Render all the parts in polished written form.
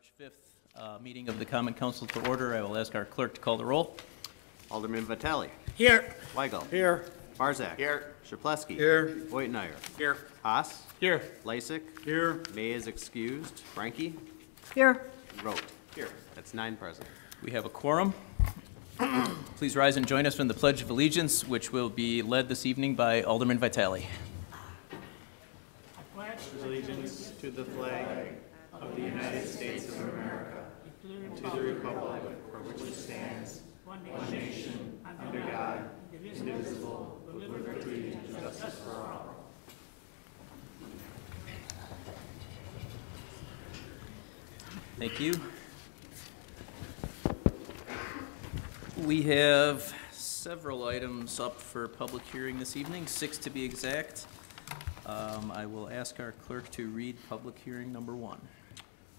March 5th meeting of the Common Council to order. I will ask our clerk to call the roll. Alderman Vitale. Here. Weigel. Here. Barzak. Here. Shaplesky. Here. Voigtnayer. Here. Haas. Here. Lysick. Here. May is excused. Frankie. Here. Rote. Here. That's 9 present. We have a quorum. Please rise and join us in the Pledge of Allegiance, which will be led this evening by Alderman Vitale. I pledge allegiance to the flag of the United States of America and to the republic for which it stands, one nation, under God, indivisible, with liberty and justice for all. Thank you. We have several items up for public hearing this evening, 6 to be exact. I will ask our clerk to read public hearing number 1.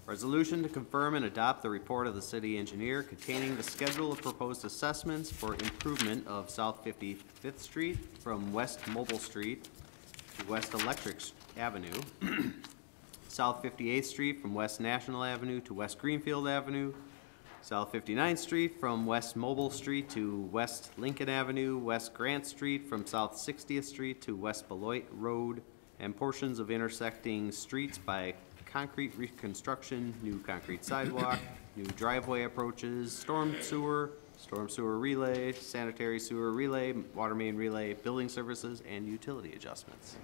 Resolution to confirm and adopt the report of the city engineer containing the schedule of proposed assessments for improvement of South 55th Street from West Mobile Street to West Electric Avenue, South 58th Street from West National Avenue to West Greenfield Avenue, South 59th Street from West Mobile Street to West Lincoln Avenue, West Grant Street from South 60th Street to West Beloit Road, and portions of intersecting streets by concrete reconstruction, new concrete sidewalk, new driveway approaches, storm sewer relay, sanitary sewer relay, water main relay, building services, and utility adjustments.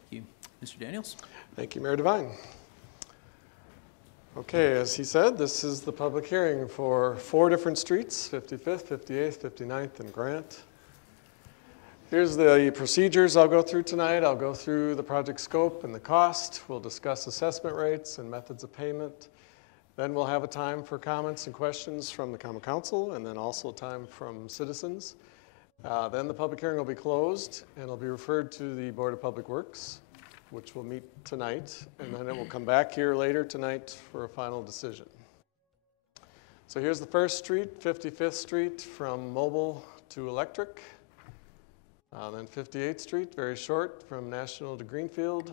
Thank you. Mr. Daniels? Thank you, Mayor Devine. Okay, as he said, this is the public hearing for 4 different streets, 55th, 58th, 59th, and Grant. Here's the procedures I'll go through tonight. I'll go through the project scope and the cost. We'll discuss assessment rates and methods of payment. Then we'll have a time for comments and questions from the Common Council, and then also time from citizens. Then the public hearing will be closed, and it'll be referred to the Board of Public Works, which will meet tonight, and then it will come back here later tonight for a final decision. So here's the first street, 55th Street from Mobile to Electric. Then 58th Street, very short, from National to Greenfield.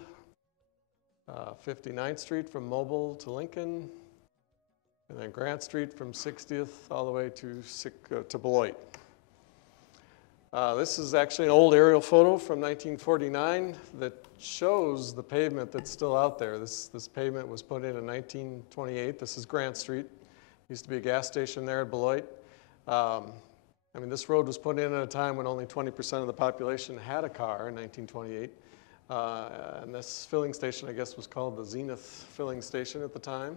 59th Street from Mobile to Lincoln. And then Grant Street from 60th all the way to Beloit. This is actually an old aerial photo from 1949 that shows the pavement that's still out there. This pavement was put in 1928. This is Grant Street. Used to be a gas station there at Beloit. I mean, this road was put in at a time when only 20% of the population had a car in 1928. And this filling station, I guess, was called the Zenith Filling Station at the time.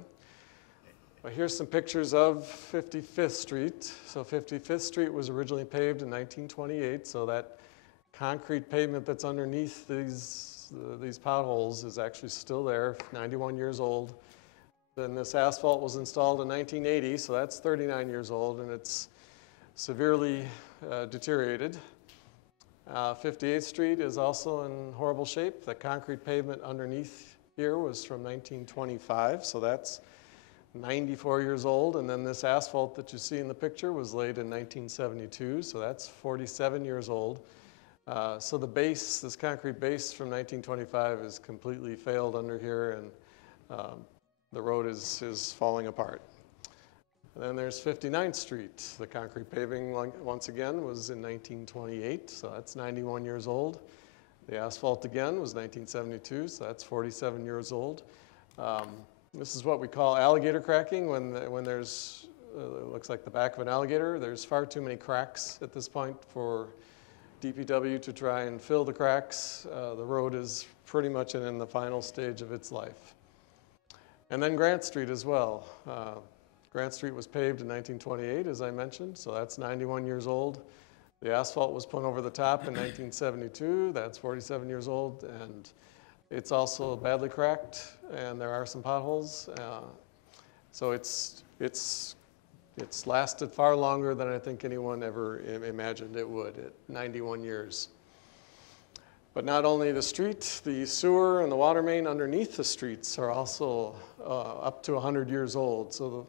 But here's some pictures of 55th Street. So 55th Street was originally paved in 1928, so that concrete pavement that's underneath these potholes is actually still there, 91 years old. Then this asphalt was installed in 1980, so that's 39 years old, and it's severely deteriorated. 58th Street is also in horrible shape. The concrete pavement underneath here was from 1925, so that's 94 years old. And then this asphalt that you see in the picture was laid in 1972, so that's 47 years old. So the base, this concrete base from 1925 is completely failed under here, and the road is falling apart. And then there's 59th Street. The concrete paving, once again, was in 1928, so that's 91 years old. The asphalt, again, was 1972, so that's 47 years old. This is what we call alligator cracking, when there's, it looks like the back of an alligator. There's far too many cracks at this point for DPW to try and fill the cracks. The road is pretty much in the final stage of its life. And then Grant Street as well. Grant Street was paved in 1928, as I mentioned, so that's 91 years old. The asphalt was put over the top in 1972, that's 47 years old, and it's also badly cracked, and there are some potholes. So it's lasted far longer than I think anyone ever imagined it would at 91 years. But not only the street, the sewer and the water main underneath the streets are also up to 100 years old. So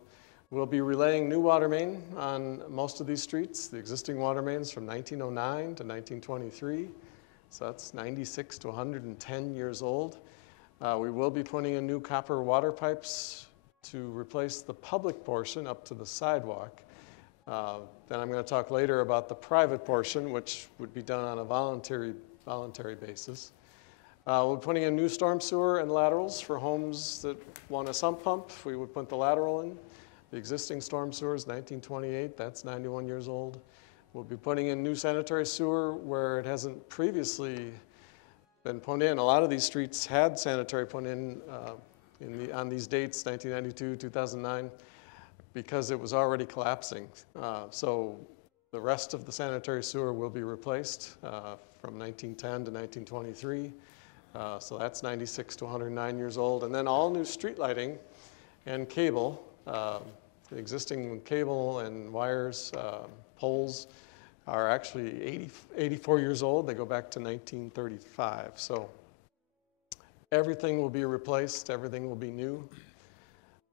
we'll be relaying new water main on most of these streets. The existing water mains from 1909 to 1923. So that's 96 to 110 years old. We will be putting in new copper water pipes to replace the public portion up to the sidewalk. Then I'm going to talk later about the private portion, which would be done on a voluntary basis. We're putting in new storm sewer and laterals for homes that want a sump pump. We would put the lateral in. The existing storm sewer is 1928. That's 91 years old. We'll be putting in new sanitary sewer where it hasn't previously been put in. A lot of these streets had sanitary put in, on these dates, 1992, 2009, because it was already collapsing. So the rest of the sanitary sewer will be replaced from 1910 to 1923. So that's 96 to 109 years old. And then all new street lighting and cable, the existing cable and wires, poles are actually 84 years old. They go back to 1935. So everything will be replaced. Everything will be new.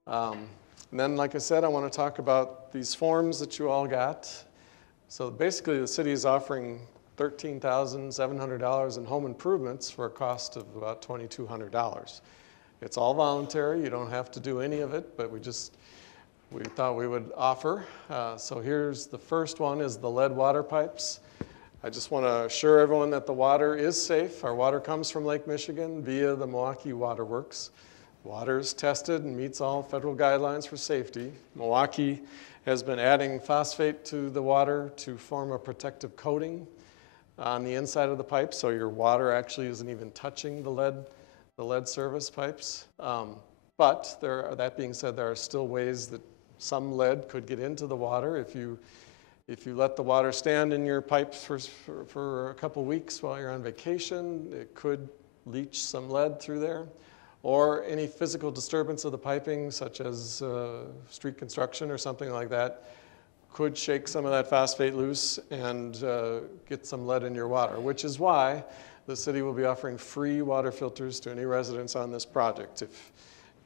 And then, like I said, I want to talk about these forms that you all got. So basically, the city is offering $13,700 in home improvements for a cost of about $2,200. It's all voluntary. You don't have to do any of it, but we thought we would offer. So here's the first one is the lead water pipes. I just want to assure everyone that the water is safe. Our water comes from Lake Michigan via the Milwaukee Water Works. Water is tested and meets all federal guidelines for safety. Milwaukee has been adding phosphate to the water to form a protective coating on the inside of the pipe, so your water actually isn't even touching the lead service pipes. But that being said, there are still ways that some lead could get into the water. If you let the water stand in your pipes for a couple weeks while you're on vacation, it could leach some lead through there. Or any physical disturbance of the piping, such as street construction or something like that, could shake some of that phosphate loose and get some lead in your water, which is why the city will be offering free water filters to any residents on this project.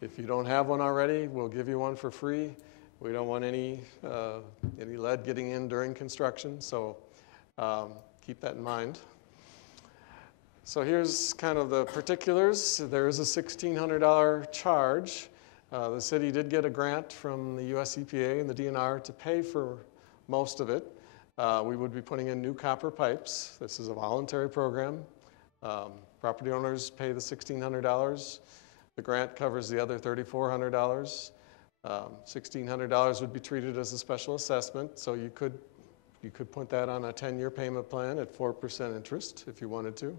If you don't have one already, we'll give you one for free. We don't want any lead getting in during construction, so keep that in mind. So here's kind of the particulars. There is a $1,600 charge. The city did get a grant from the US EPA and the DNR to pay for most of it. We would be putting in new copper pipes. This is a voluntary program. Property owners pay the $1,600. The grant covers the other $3,400. $1,600 would be treated as a special assessment, so you could put that on a 10-year payment plan at 4% interest if you wanted to.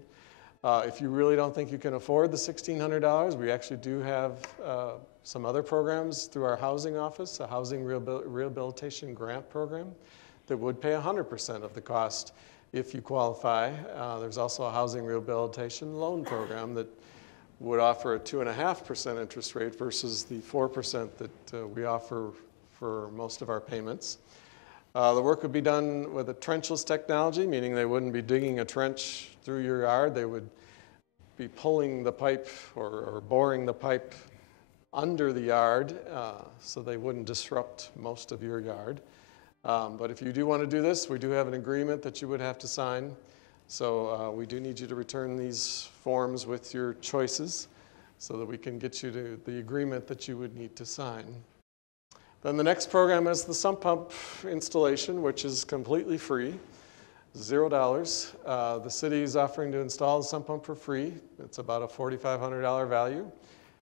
If you really don't think you can afford the $1,600, we actually do have some other programs through our housing office, a housing rehabilitation grant program that would pay 100% of the cost if you qualify. There's also a housing rehabilitation loan program that would offer a 2.5% interest rate versus the 4% that we offer for most of our payments. The work would be done with a trenchless technology, meaning they wouldn't be digging a trench through your yard. They would be pulling the pipe or boring the pipe under the yard, so they wouldn't disrupt most of your yard. But if you do want to do this, we do have an agreement that you would have to sign. So we do need you to return these forms with your choices so that we can get you to the agreement that you would need to sign. Then the next program is the sump pump installation, which is completely free, $0. The city is offering to install the sump pump for free. It's about a $4,500 value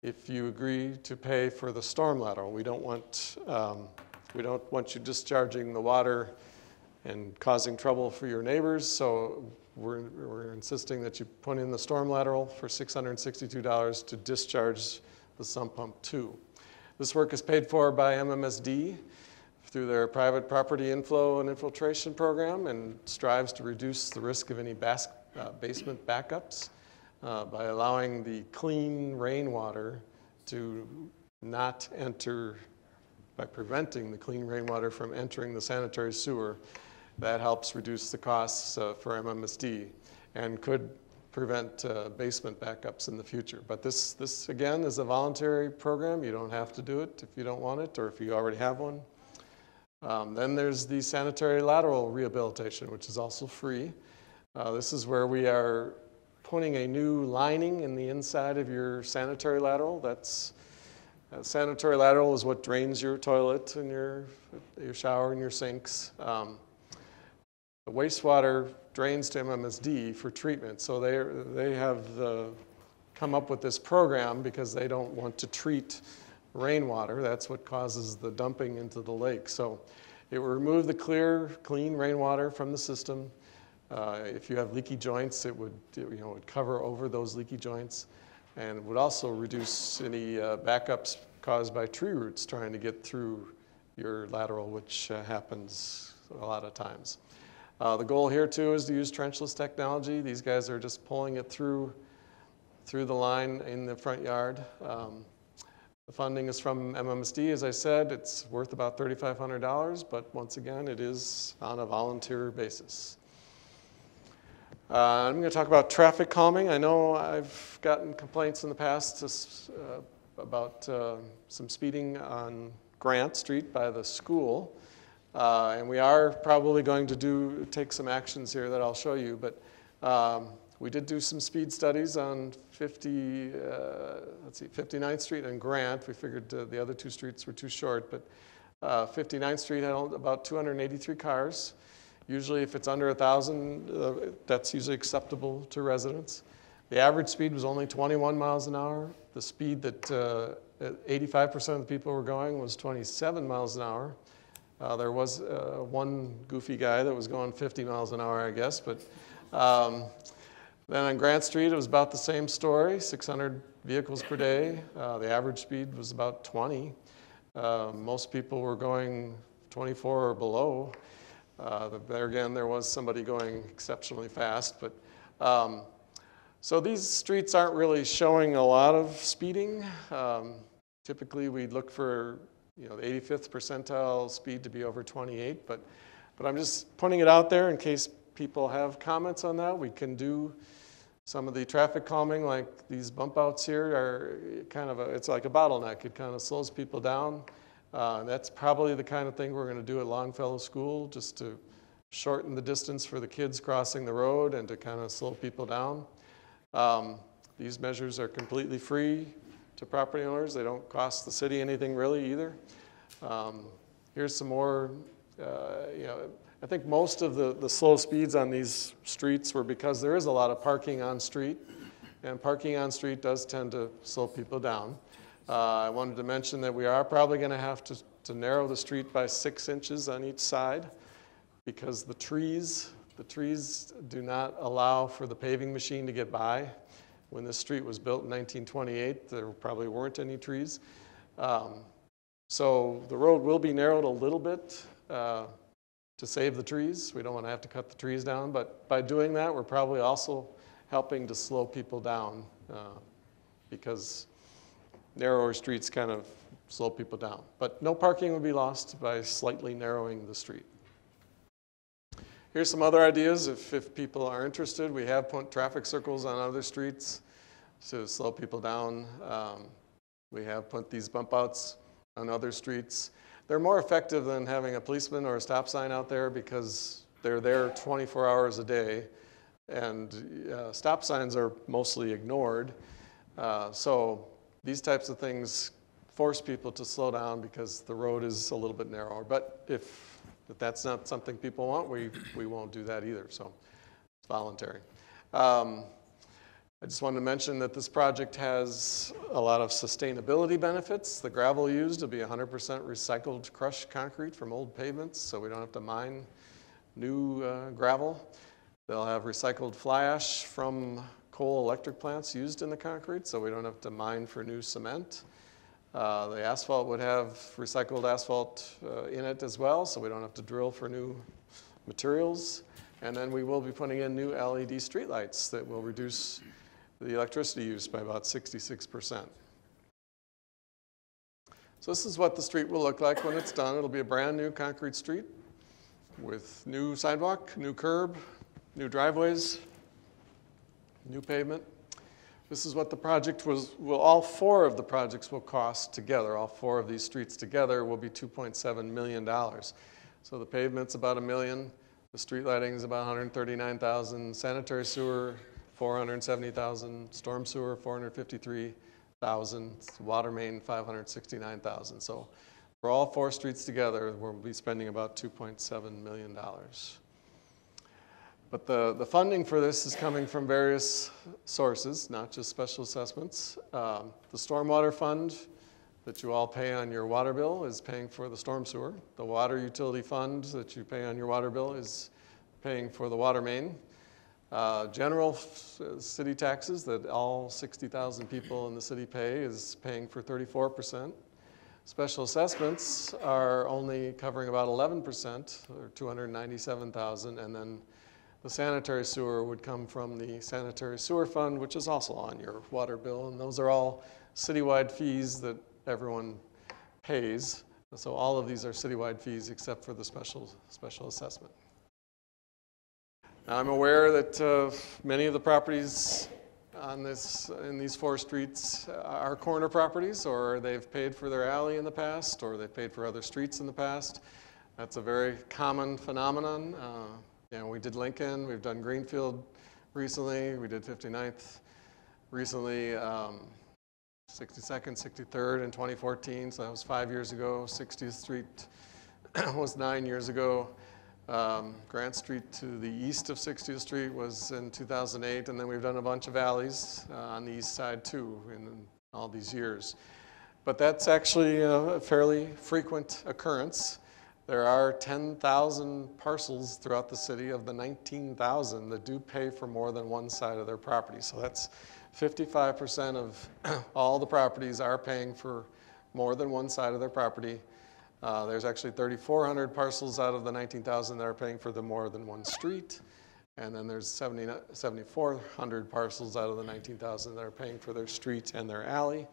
if you agree to pay for the storm lateral. We don't want you discharging the water and causing trouble for your neighbors, so we're insisting that you put in the storm lateral for $662 to discharge the sump pump too. This work is paid for by MMSD through their private property inflow and infiltration program and strives to reduce the risk of any basement backups by allowing the clean rainwater to not enter, by preventing the clean rainwater from entering the sanitary sewer. That helps reduce the costs for MMSD and could prevent basement backups in the future. But this again is a voluntary program. You don't have to do it if you don't want it or if you already have one. Then there's the sanitary lateral rehabilitation, which is also free. This is where we are putting a new lining in the inside of your sanitary lateral. That's Sanitary lateral is what drains your toilet and your shower and your sinks. The wastewater drains to MMSD for treatment, so they have come up with this program because they don't want to treat rainwater. That's what causes the dumping into the lake. So it will remove the clear, clean rainwater from the system. If you have leaky joints, it would cover over those leaky joints, and it would also reduce any backups caused by tree roots trying to get through your lateral, which happens a lot of times. The goal here too is to use trenchless technology. These guys are just pulling it through the line in the front yard. The funding is from MMSD, as I said. It's worth about $3,500, but once again, it is on a volunteer basis. I'm going to talk about traffic calming. I know I've gotten complaints in the past about some speeding on Grant Street by the school. And we are probably going to take some actions here that I'll show you. But we did do some speed studies on 59th Street and Grant. We figured the other two streets were too short, but 59th Street had about 283 cars. Usually if it's under 1,000, that's usually acceptable to residents. The average speed was only 21 miles an hour. The speed that 85% of the people were going was 27 miles an hour. There was one goofy guy that was going 50 miles an hour, I guess, but then on Grant Street, it was about the same story, 600 vehicles per day. The average speed was about 20. Most people were going 24 or below. There again, there was somebody going exceptionally fast. But so these streets aren't really showing a lot of speeding. Typically, we look for the 85th percentile speed to be over 28. But I'm just putting it out there in case people have comments on that. We can do some of the traffic calming, like these bump outs here are kind of it's like a bottleneck. It kind of slows people down. That's probably the kind of thing we're going to do at Longfellow School, just to shorten the distance for the kids crossing the road and to kind of slow people down. These measures are completely free to property owners. They don't cost the city anything really either. Here's some more, I think most of the slow speeds on these streets were because there is a lot of parking on street, and parking on street does tend to slow people down. I wanted to mention that we are probably going to have to narrow the street by 6 inches on each side because the trees do not allow for the paving machine to get by. When this street was built in 1928, there probably weren't any trees. So the road will be narrowed a little bit to save the trees. We don't want to have to cut the trees down, but by doing that, we're probably also helping to slow people down because narrower streets kind of slow people down. But no parking would be lost by slightly narrowing the street. Here's some other ideas if people are interested. We have put traffic circles on other streets to slow people down. We have put these bump outs on other streets. They're more effective than having a policeman or a stop sign out there because they're there 24 hours a day, and stop signs are mostly ignored. So these types of things force people to slow down because the road is a little bit narrower. But if that's not something people want, we won't do that either, so it's voluntary. I just wanted to mention that this project has a lot of sustainability benefits. The gravel used will be 100% recycled crushed concrete from old pavements, so we don't have to mine new gravel. They'll have recycled fly ash from coal electric plants used in the concrete, so we don't have to mine for new cement. The asphalt would have recycled asphalt in it as well, so we don't have to drill for new materials. And then we will be putting in new LED streetlights that will reduce the electricity use by about 66%. So this is what the street will look like when it's done. It'll be a brand new concrete street with new sidewalk, new curb, new driveways, new pavement. This is what the project all 4 of the projects will cost together. All 4 of these streets together will be $2.7 million. So the pavement's about $1 million. The street lighting is about $139,000. Sanitary sewer, $470,000. Storm sewer, $453,000. $569,000. Water main, $569,000. So for all 4 streets together, we'll be spending about $2.7 million. But the funding for this is coming from various sources, not just special assessments. The stormwater fund that you all pay on your water bill is paying for the storm sewer. The water utility fund that you pay on your water bill is paying for the water main. General city taxes that all 60,000 people in the city pay is paying for 34%. Special assessments are only covering about 11%, or 297,000, and then the sanitary sewer would come from the sanitary sewer fund, which is also on your water bill, and those are all citywide fees that everyone pays. So all of these are citywide fees except for the special assessment. Now, I'm aware that many of the properties in these 4 streets are corner properties, or they've paid for their alley in the past, or they've paid for other streets in the past. That's a very common phenomenon. We did Lincoln, we've done Greenfield recently, we did 59th recently, 62nd, 63rd in 2014, so that was 5 years ago. 60th Street was 9 years ago. Grant Street to the east of 60th Street was in 2008, and then we've done a bunch of alleys on the east side too in all these years. But that's actually a fairly frequent occurrence. There are 10,000 parcels throughout the city of the 19,000 that do pay for more than one side of their property. So that's 55% of all the properties are paying for more than one side of their property. There's actually 3,400 parcels out of the 19,000 that are paying for the more than one street. And then there's 7,400 parcels out of the 19,000 that are paying for their street and their alley.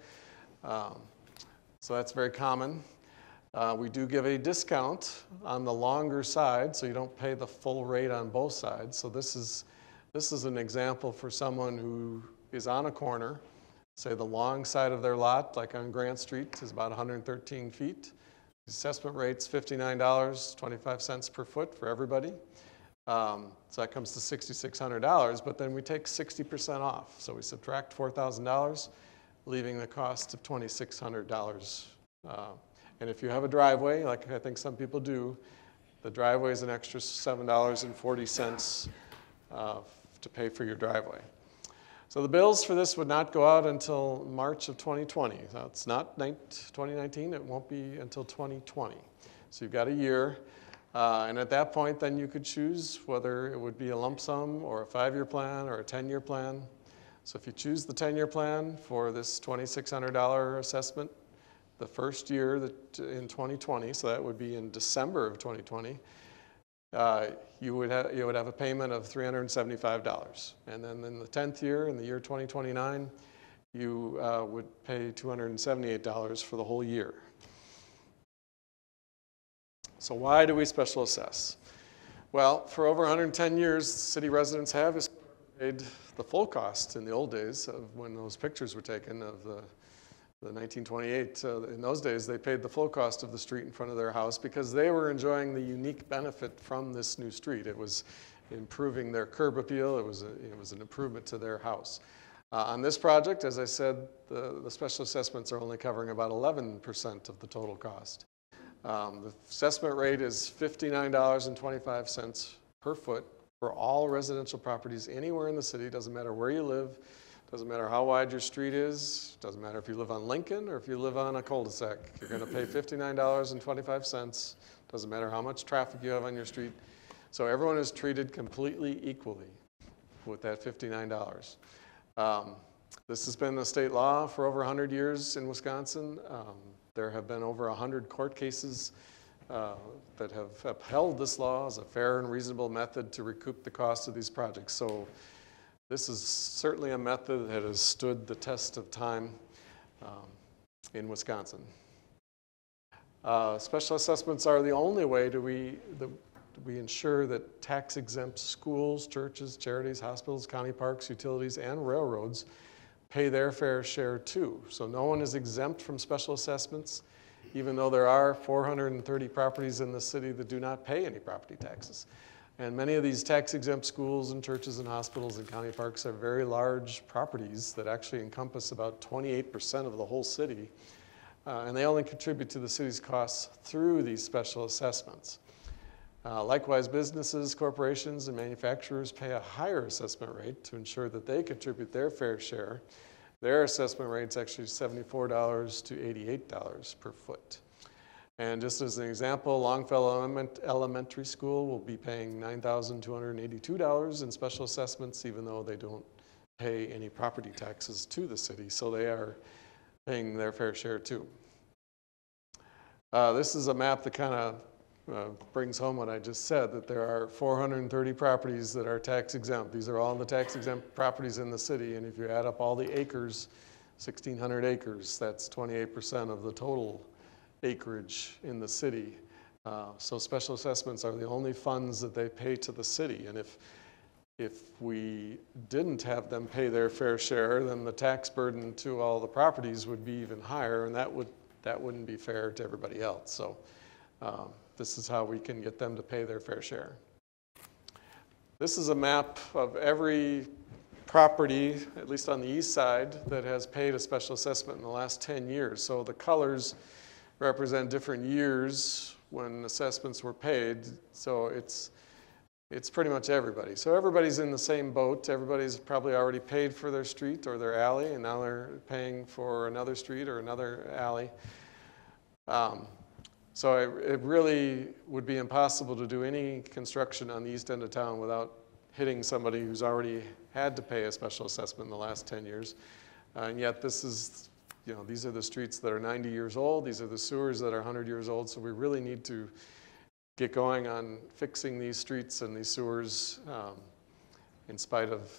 So that's very common. We do give a discount on the longer side, so you don't pay the full rate on both sides. So this is an example for someone who is on a corner. Say the long side of their lot, like on Grant Street, is about 113 feet. The assessment rate's $59.25 per foot for everybody. So that comes to $6,600, but then we take 60% off. So we subtract $4,000, leaving the cost of $2,600. And if you have a driveway, like I think some people do, the driveway is an extra $7.40 to pay for your driveway. So the bills for this would not go out until March of 2020. So it's not 2019, it won't be until 2020. So you've got a year, and at that point then you could choose whether it would be a lump sum or a 5-year plan or a 10-year plan. So if you choose the 10-year plan for this $2,600 assessment, the first year in 2020, so that would be in December of 2020, you would have a payment of $375. And then in the 10th year, in the year 2029, you would pay $278 for the whole year. So why do we special assess? Well, for over 110 years, city residents have paid the full cost in the old days of when those pictures were taken of the 1928, in those days, they paid the full cost of the street in front of their house because they were enjoying the unique benefit from this new street. It was improving their curb appeal. It was an improvement to their house. On this project, as I said, the special assessments are only covering about 11% of the total cost. The assessment rate is $59.25 per foot for all residential properties anywhere in the city. Doesn't matter where you live. Doesn't matter how wide your street is. Doesn't matter if you live on Lincoln or if you live on a cul-de-sac. You're going to pay $59.25. Doesn't matter how much traffic you have on your street. So everyone is treated completely equally with that $59. This has been the state law for over 100 years in Wisconsin. There have been over 100 court cases that have upheld this law as a fair and reasonable method to recoup the cost of these projects. So this is certainly a method that has stood the test of time in Wisconsin. Special assessments are the only way we ensure that tax-exempt schools, churches, charities, hospitals, county parks, utilities, and railroads pay their fair share too. So no one is exempt from special assessments, even though there are 430 properties in the city that do not pay any property taxes. And many of these tax-exempt schools and churches and hospitals and county parks are very large properties that actually encompass about 28% of the whole city. And they only contribute to the city's costs through these special assessments. Likewise, businesses, corporations, and manufacturers pay a higher assessment rate to ensure that they contribute their fair share. Their assessment rate is actually $74 to $88 per foot. And just as an example, Longfellow Elementary School will be paying $9,282 in special assessments, even though they don't pay any property taxes to the city, so they are paying their fair share too. This is a map that kind of brings home what I just said, that there are 430 properties that are tax exempt. These are all the tax exempt properties in the city, and if you add up all the acres, 1,600 acres, that's 28% of the total acreage in the city. So special assessments are the only funds that they pay to the city, and if we didn't have them pay their fair share, then the tax burden to all the properties would be even higher, and that wouldn't be fair to everybody else. So this is how we can get them to pay their fair share. This is a map of every property, at least on the east side, that has paid a special assessment in the last 10 years. So the colors represent different years when assessments were paid. So it's pretty much everybody. So everybody's in the same boat. Everybody's probably already paid for their street or their alley, and now they're paying for another street or another alley. So it really would be impossible to do any construction on the east end of town without hitting somebody who's already had to pay a special assessment in the last 10 years. And yet this is, these are the streets that are 90 years old. These are the sewers that are 100 years old. So we really need to get going on fixing these streets and these sewers in spite of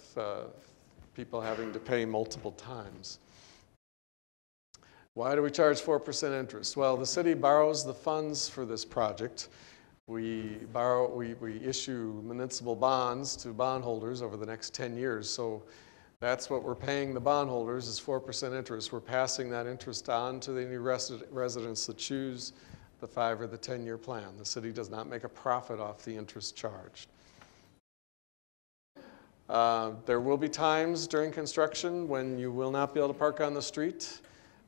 people having to pay multiple times. Why do we charge 4% interest? Well, the city borrows the funds for this project. We issue municipal bonds to bondholders over the next 10 years. So that's what we're paying the bondholders is 4% interest. We're passing that interest on to the new residents that choose the 5 or the 10-year plan. The city does not make a profit off the interest charged. There will be times during construction when you will not be able to park on the street.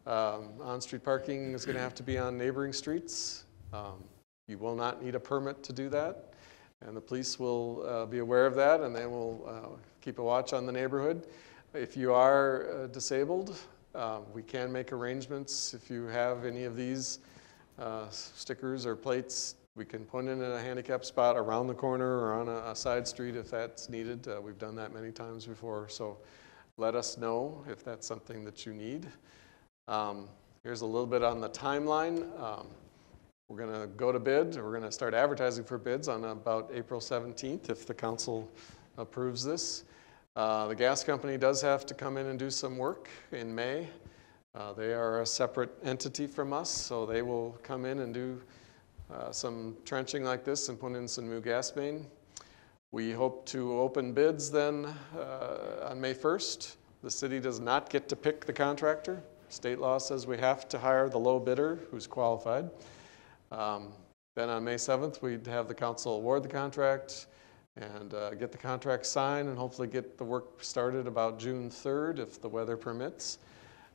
On-street parking is going to have to be on neighboring streets. You will not need a permit to do that, and the police will be aware of that, and they will keep a watch on the neighborhood. If you are disabled, we can make arrangements. If you have any of these stickers or plates, we can put in a handicap spot around the corner or on a side street if that's needed. We've done that many times before, so let us know if that's something that you need. Here's a little bit on the timeline. We're going to go to bid. We're going to start advertising for bids on about April 17th if the council approves this. The gas company does have to come in and do some work in May. They are a separate entity from us, so they will come in and do some trenching like this and put in some new gas main. We hope to open bids then on May 1st. The city does not get to pick the contractor. State law says we have to hire the low bidder who's qualified. Then on May 7th, we'd have the council award the contract and get the contract signed and hopefully get the work started about June 3rd if the weather permits.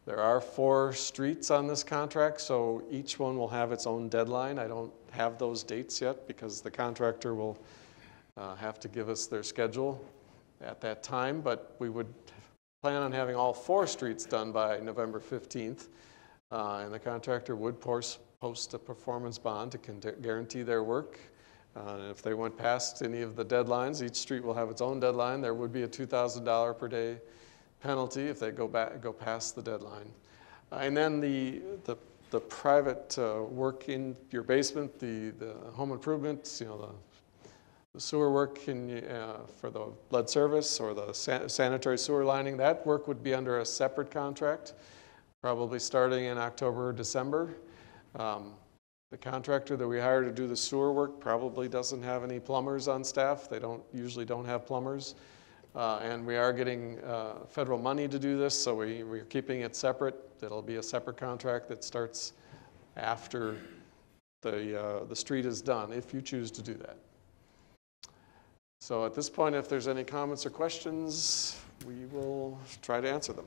There are 4 streets on this contract, so each one will have its own deadline. I don't have those dates yet because the contractor will have to give us their schedule at that time, but we would plan on having all 4 streets done by November 15th, and the contractor would post a performance bond to guarantee their work. If they went past any of the deadlines, each street will have its own deadline. There would be a $2,000 per day penalty if they go past the deadline. And then the private work in your basement, the home improvements, the sewer work for the lead service or the sanitary sewer lining, that work would be under a separate contract, probably starting in October or December. The contractor that we hire to do the sewer work probably doesn't have any plumbers on staff. They usually don't have plumbers. And we are getting federal money to do this, so we're keeping it separate. It'll be a separate contract that starts after the street is done, if you choose to do that. So at this point, if there's any comments or questions, we will try to answer them.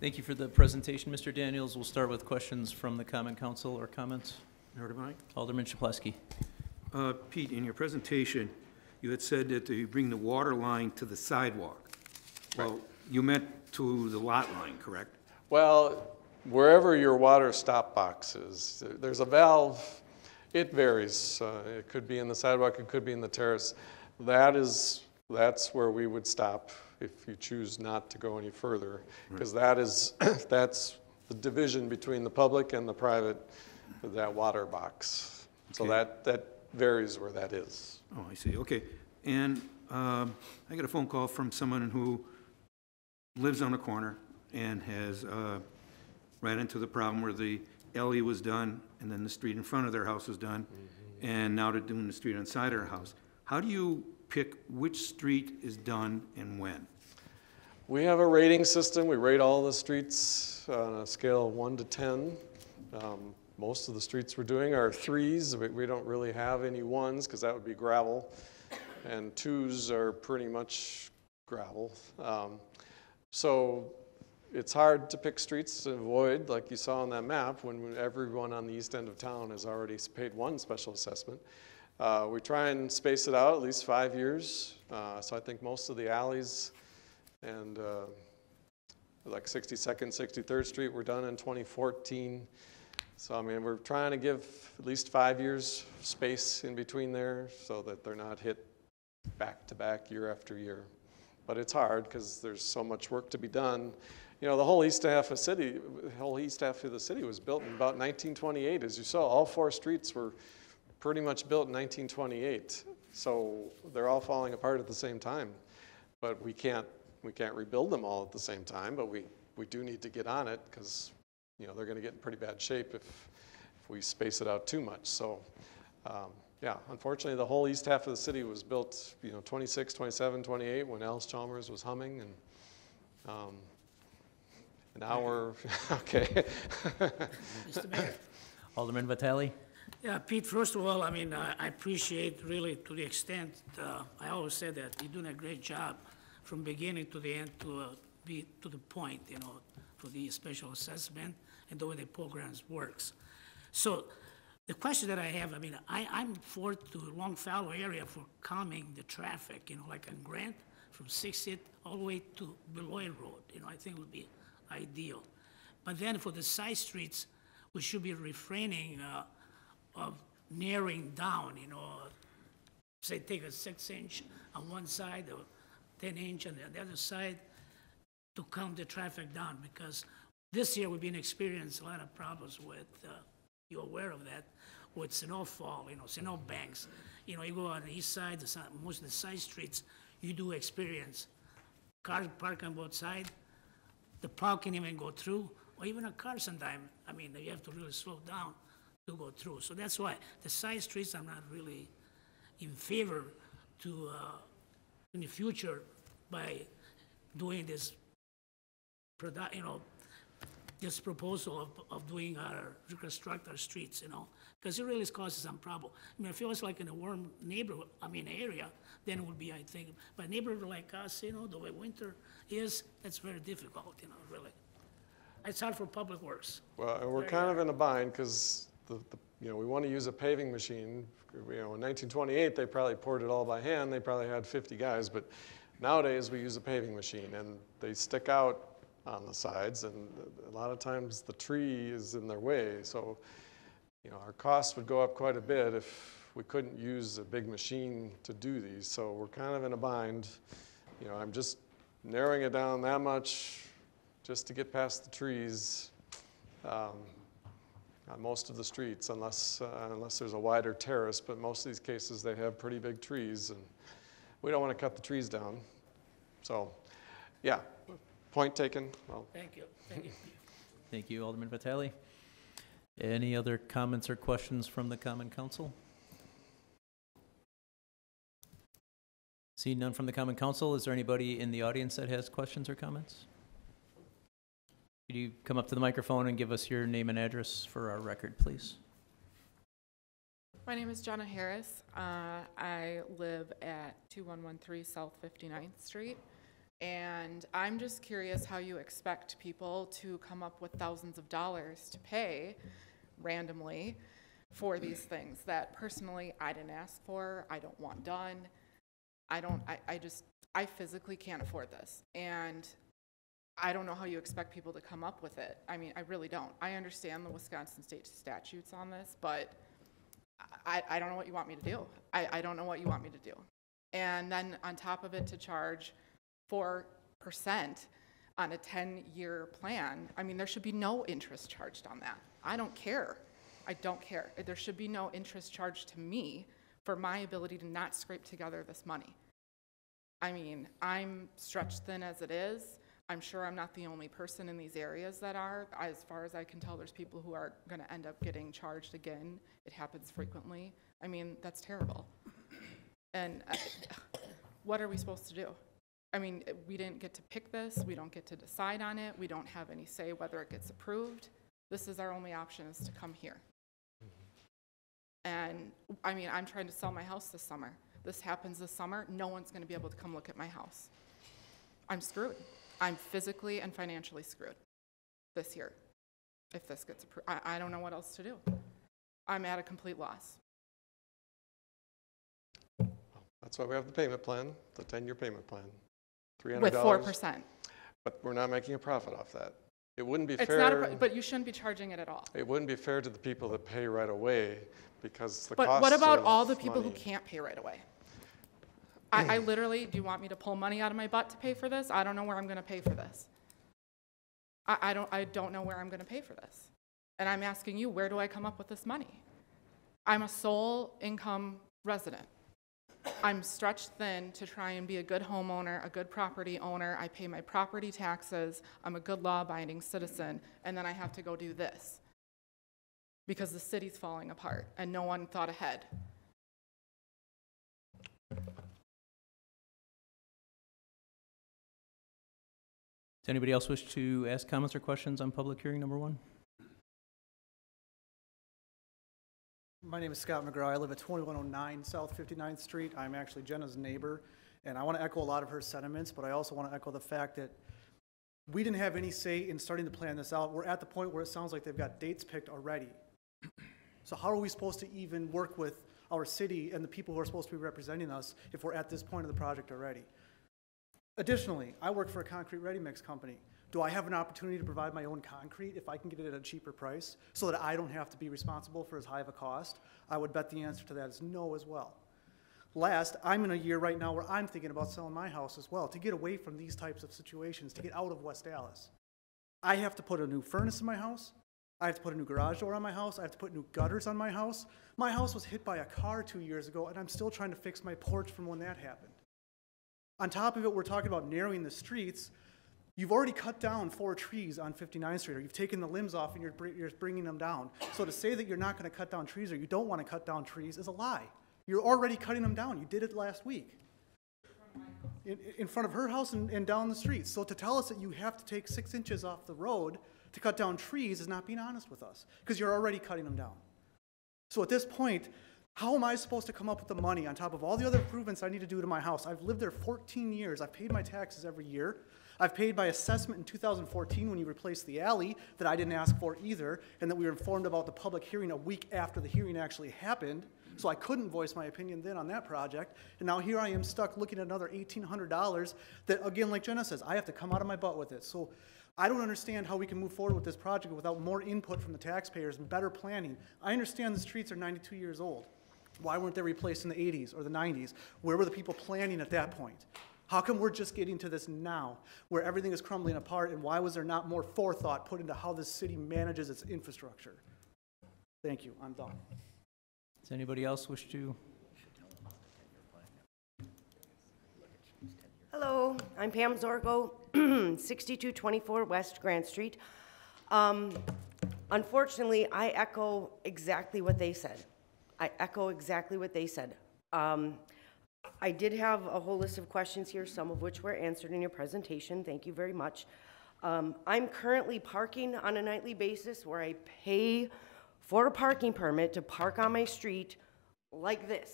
Thank you for the presentation, Mr. Daniels. We'll start with questions from the Common Council or comments. Nor do I. Alderman Chaplesky. Pete, in your presentation, you had said that you bring the water line to the sidewalk. Well, you meant to the lot line, correct? Well, wherever your water stop box is, there's a valve. It varies. It could be in the sidewalk, it could be in the terrace. That's where we would stop if you choose not to go any further, because that's the division between the public and the private, that water box. So Okay. that varies where that is. Oh, I see, okay. And I got a phone call from someone who lives on a corner and has ran into the problem where the alley was done and then the street in front of their house was done, and now they're doing the street inside their house. How do you pick which street is done and when? We have a rating system. We rate all the streets on a scale of 1 to 10. Most of the streets we're doing are 3s. We don't really have any 1s because that would be gravel, and 2s are pretty much gravel. So it's hard to pick streets to avoid, like you saw on that map, when everyone on the east end of town has already paid one special assessment. We try and space it out at least 5 years. So I think most of the alleys and like 62nd, 63rd Street were done in 2014. So I mean, we're trying to give at least 5 years space in between there so that they're not hit back to back year after year. But it's hard because there's so much work to be done. You know, the whole east half of the city was built in about 1928. As you saw, all 4 streets were pretty much built in 1928. So they're all falling apart at the same time. But we can't rebuild them all at the same time, but we do need to get on it because, you know, they're going to get in pretty bad shape if we space it out too much. So, yeah, unfortunately, the whole east half of the city was built, you know, 26, 27, 28 when Alice Chalmers was humming, and now we're, okay. Mr. Mayor. Alderman Vitale. Yeah, Pete, first of all, I mean, I appreciate really to the extent, I always say that you're doing a great job from beginning to the end to be to the point, you know, for the special assessment and the way the programs works. So the question that I have, I mean, I'm for to Longfellow area for calming the traffic, you know, like on Grant from 60th all the way to Beloit Road, you know, I think would be ideal. But then for the side streets, we should be refraining of narrowing down, you know, say take a 6-inch on one side or 10-inch on the other side to calm the traffic down, because this year we've been experiencing a lot of problems with, you're aware of that, with snowfall, you know, snow banks. You know, you go on the east side, most of the side streets, you do experience cars park on both sides, the plow can even go through, or even a car sometime. I mean, you have to really slow down to go through. So that's why the side streets, I'm not really in favor to, in the future, by doing this, you know, this proposal of doing reconstruct our streets, you know, because it really causes some problem. I mean, if it was like in a warm neighborhood, area, then it would be, I think, but a neighborhood like us, you know, the way winter is, that's very difficult, you know, really. It's hard for public works. Well, and we're kind of in a bind because you know, we want to use a paving machine. You know, in 1928, they probably poured it all by hand. They probably had 50 guys, but nowadays we use a paving machine, and they stick out on the sides, and a lot of times the tree is in their way. So, you know, our costs would go up quite a bit if we couldn't use a big machine to do these. So we're kind of in a bind. You know, I'm just narrowing it down that much just to get past the trees on most of the streets, unless there's a wider terrace. But most of these cases, they have pretty big trees, and we don't want to cut the trees down. So, yeah, point taken. Well, Thank you, thank you. Thank you, Alderman Vitale. Any other comments or questions from the Common Council? Seeing none from the Common Council, is there anybody in the audience that has questions or comments? Could you come up to the microphone and give us your name and address for our record, please? My name is Jenna Harris. I live at 2113 South 59th Street. And I'm just curious how you expect people to come up with thousands of dollars to pay randomly for these things that personally I didn't ask for, I don't want done. I physically can't afford this. And I don't know how you expect people to come up with it. I mean, I really don't. I understand the Wisconsin state statutes on this, but I don't know what you want me to do. I don't know what you want me to do. And then on top of it, to charge 4% on a 10-year plan, I mean, there should be no interest charged on that. I don't care. I don't care. There should be no interest charged to me for my ability to not scrape together this money. I mean, I'm stretched thin as it is. I'm sure I'm not the only person in these areas that are. As far as I can tell, there's people who are going to end up getting charged again. It happens frequently. I mean, that's terrible. And what are we supposed to do? I mean, we didn't get to pick this. We don't get to decide on it. We don't have any say whether it gets approved. This is our only option, is to come here. And I mean, I'm trying to sell my house this summer. This happens this summer, no one's going to be able to come look at my house. I'm screwed. I'm physically and financially screwed this year if this gets approved. I don't know what else to do. I'm at a complete loss. That's why we have the payment plan, the 10-year payment plan. $300. With 4%. But we're not making a profit off that. It wouldn't be It's fair. not but you shouldn't be charging it at all. It wouldn't be fair to the people that pay right away because the But costs what about of all the people who money- can't pay right away? I literally, do you want me to pull money out of my butt to pay for this? I don't know where I'm going to pay for this. I don't know where I'm going to pay for this. And I'm asking you, where do I come up with this money? I'm a sole income resident. I'm stretched thin to try and be a good homeowner, a good property owner. I pay my property taxes. I'm a good law-abiding citizen. And then I have to go do this because the city's falling apart and no one thought ahead. Does anybody else wish to ask comments or questions on public hearing number 1? My name is Scott McGraw. I live at 2109 South 59th Street. I'm actually Jenna's neighbor, and I want to echo a lot of her sentiments, but I also want to echo the fact that we didn't have any say in starting to plan this out. We're at the point where it sounds like they've got dates picked already. So how are we supposed to even work with our city and the people who are supposed to be representing us if we're at this point of the project already? Additionally, I work for a concrete ready-mix company. Do I have an opportunity to provide my own concrete if I can get it at a cheaper price so that I don't have to be responsible for as high of a cost? I would bet the answer to that is no as well. Last, I'm in a year right now where I'm thinking about selling my house as well to get away from these types of situations, to get out of West Dallas. I have to put a new furnace in my house. I have to put a new garage door on my house. I have to put new gutters on my house. My house was hit by a car 2 years ago, and I'm still trying to fix my porch from when that happened. On top of it, we're talking about narrowing the streets. You've already cut down 4 trees on 59th Street, or you've taken the limbs off and you're bringing them down. So to say that you're not going to cut down trees or you don't want to cut down trees is a lie. You're already cutting them down. You did it last week. In front of her house and down the street. So to tell us that you have to take 6 inches off the road to cut down trees is not being honest with us, because you're already cutting them down. So at this point, how am I supposed to come up with the money on top of all the other improvements I need to do to my house? I've lived there 14 years. I've paid my taxes every year. I've paid my assessment in 2014 when you replaced the alley that I didn't ask for either, and that we were informed about the public hearing a week after the hearing actually happened. So I couldn't voice my opinion then on that project. And now here I am stuck looking at another $1,800 that, again, like Jenna says, I have to come out of my butt with it. So I don't understand how we can move forward with this project without more input from the taxpayers and better planning. I understand the streets are 92 years old. Why weren't they replaced in the 80s or the 90s? Where were the people planning at that point? How come we're just getting to this now, where everything is crumbling apart, and why was there not more forethought put into how this city manages its infrastructure? Thank you, I'm done. Does anybody else wish to? Hello, I'm Pam Zorgo, 6224 West Grant Street. Unfortunately, I echo exactly what they said. I did have a whole list of questions here, some of which were answered in your presentation. Thank you very much. I'm currently parking on a nightly basis where I pay for a parking permit to park on my street like this.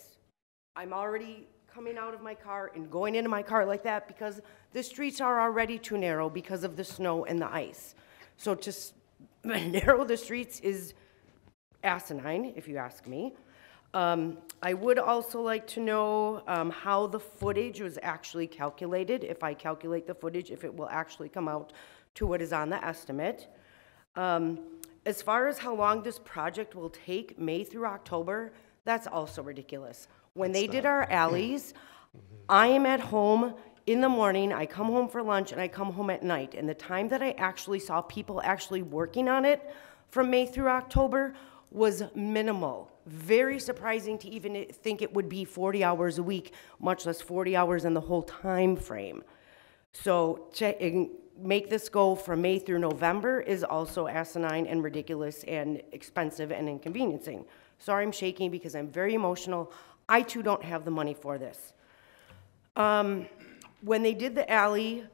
I'm already coming out of my car and going into my car like that because the streets are already too narrow because of the snow and the ice. So to narrow the streets is asinine, if you ask me. I would also like to know how the footage was actually calculated, if I calculate the footage, if it will actually come out to what is on the estimate. As far as how long this project will take, May through October, that's also ridiculous. When they did our alleys, I am at home in the morning, I come home for lunch, and I come home at night. And the time that I actually saw people actually working on it from May through October was minimal. Very surprising to even think it would be 40 hours a week, much less 40 hours in the whole time frame. So to make this go from May through November is also asinine and ridiculous and expensive and inconveniencing. Sorry I'm shaking because I'm very emotional. I too don't have the money for this. When they did the alley,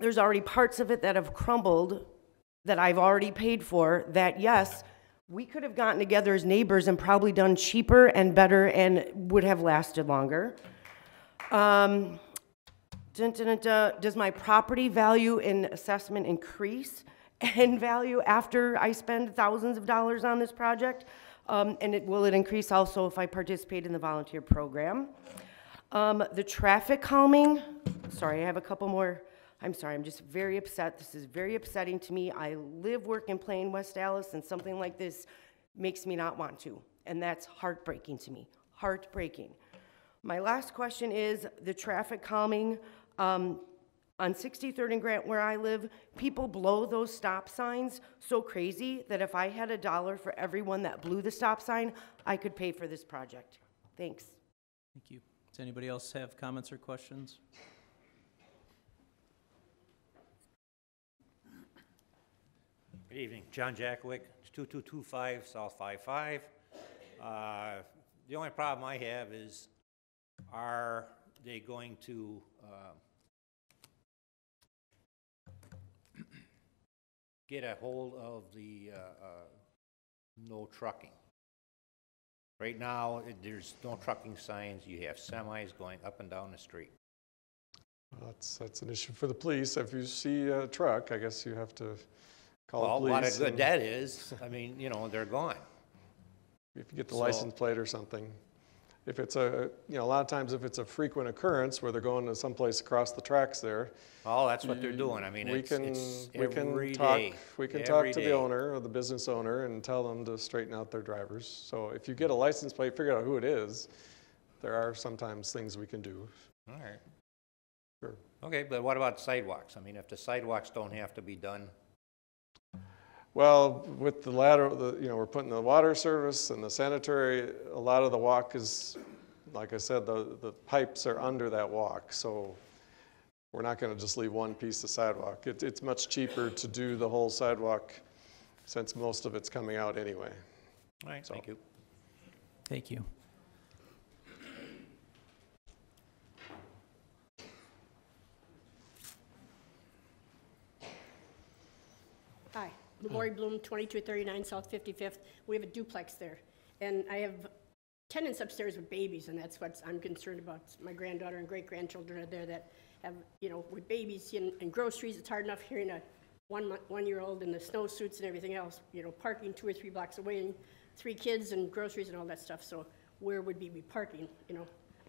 there's already parts of it that have crumbled that I've already paid for that, yes, we could have gotten together as neighbors and probably done cheaper and better and would have lasted longer. Does my property value in assessment increase in value after I spend thousands of dollars on this project? And will it increase also if I participate in the volunteer program? The traffic calming, sorry, I have a couple more. I'm sorry, I'm just very upset. This is very upsetting to me. I live, work, and play in West Allis, and something like this makes me not want to. And that's heartbreaking to me, heartbreaking. My last question is the traffic calming. On 63rd and Grant, where I live, people blow those stop signs so crazy that if I had $1 for everyone that blew the stop sign, I could pay for this project. Thanks. Thank you. Does anybody else have comments or questions? Good evening, John Jackwick, 2225 South 55. The only problem I have is, are they going to get a hold of the no trucking? Right now, there's no trucking signs. You have semis going up and down the street. Well, that's an issue for the police. If you see a truck, I guess you have to call the Well, police. what a good that is. I mean, you know, they're gone. If you get the license plate or something. If it's a, a lot of times if it's a frequent occurrence where they're going to someplace across the tracks there. Oh, that's what they're doing. I mean, it's every day. We can talk to the owner or the business owner and tell them to straighten out their drivers. So if you get a license plate, figure out who it is. There are sometimes things we can do. All right. Sure. Okay, but what about sidewalks? I mean, if the sidewalks don't have to be done. Well, with the lateral, we're putting the water service and the sanitary, a lot of the walk is, like I said, the pipes are under that walk. So we're not going to just leave one piece of sidewalk. It's much cheaper to do the whole sidewalk since most of it's coming out anyway. All right, So. thank you. Thank you. Hi, Lori Bloom, 2239 South 55th. We have a duplex there, and I have tenants upstairs with babies, and that's what I'm concerned about. My granddaughter and great-grandchildren are there that have, with babies and groceries. It's hard enough hearing a one-year-old in the snowsuits and everything else, parking 2 or 3 blocks away, and 3 kids and groceries and all that stuff. So where would we be parking,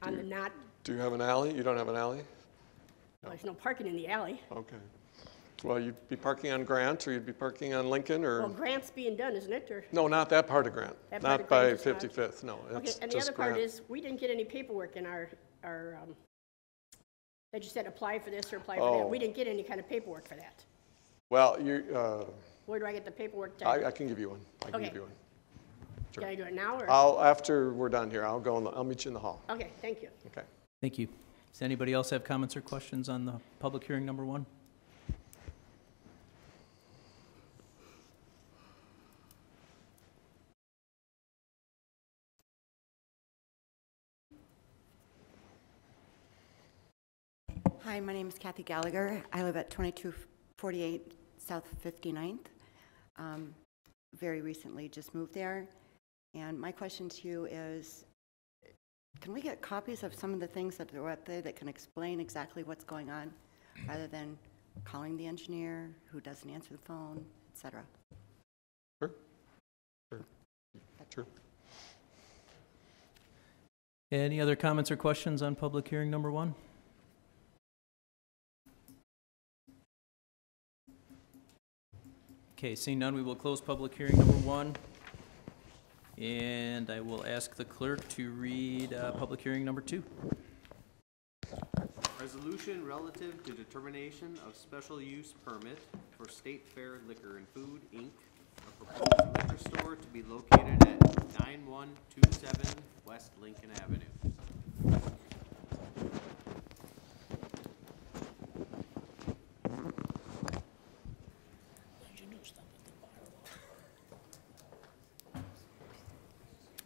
on the not? Do you have an alley? You don't have an alley? Well, there's no parking in the alley. Okay. Well, you'd be parking on Grant, or you'd be parking on Lincoln, or? Well, Grant's being done, isn't it? Or? No, not that part of Grant. That part not of by Grant is 55th, no. Okay, It's and the just other part Grant. is, we didn't get any paperwork in our that you said apply for this or apply for that. Oh. We didn't get any kind of paperwork for that. Well, Where do I get the paperwork? I can give you one. I can Okay. give you one. Sure. Can I do it now or? After we're done here, I'll meet you in the hall. Okay, thank you. Okay. Thank you. Does anybody else have comments or questions on the public hearing number 1? Hi, my name is Kathy Gallagher. I live at 2248 South 59th. Very recently just moved there. And my question to you is, Can we get copies of some of the things that are up there that can explain exactly what's going on, rather than calling the engineer who doesn't answer the phone, et cetera? Sure. Sure. Sure. Any other comments or questions on public hearing number 1? Okay, seeing none, we will close public hearing number 1. And I will ask the clerk to read public hearing number 2. Resolution relative to determination of special use permit for State Fair Liquor and Food, Inc., a proposed liquor store to be located at 9127 West Lincoln Avenue.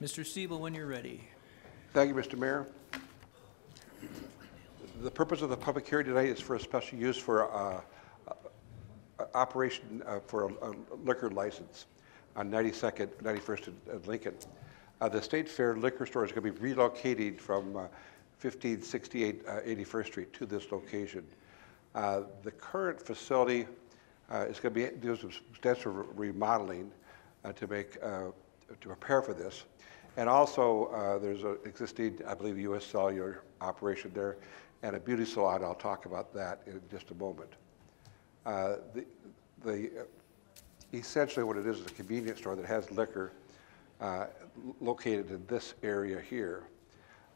Mr. Siebel, when you're ready. Thank you, Mr. Mayor. The purpose of the public hearing tonight is for a special use for operation for a liquor license on 92nd, 91st and Lincoln. The State Fair Liquor Store is going to be relocating from 1568 81st Street to this location. The current facility is going to be doing some substantial remodeling to prepare for this. And also, there's an existing, I believe, U.S. Cellular operation there, and a beauty salon. I'll talk about that in just a moment. Essentially, what it is a convenience store that has liquor located in this area here,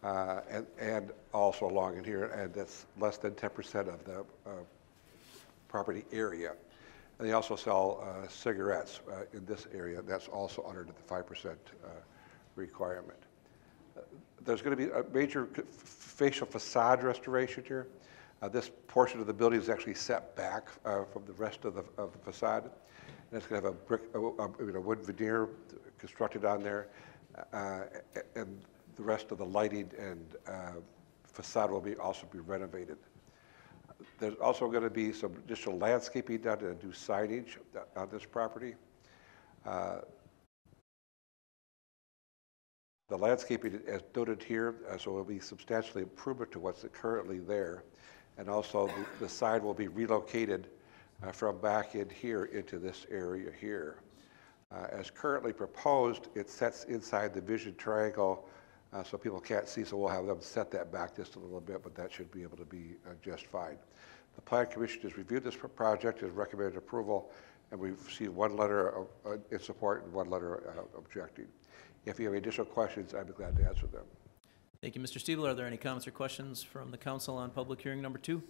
and also along in here, and that's less than 10% of the property area. And they also sell cigarettes in this area. That's also under the 5% requirement. There's going to be a major facial facade restoration here. This portion of the building is actually set back from the rest of the facade. And it's going to have a wood veneer constructed on there, and the rest of the lighting and facade will also be renovated. There's also going to be some additional landscaping done to do signage on this property. The landscaping is noted here, so it will be substantially improvement to what's currently there. And also the sign will be relocated from back in here into this area here. As currently proposed, it sets inside the vision triangle so people can't see, so we'll have them set that back just a little bit, but that should be able to be just fine. The Plan Commission has reviewed this project, has recommended approval, and we've received one letter in support and one letter objecting. If you have additional questions, I'd be glad to answer them. Thank you, Mr. Stiebel. Are there any comments or questions from the council on public hearing number 2?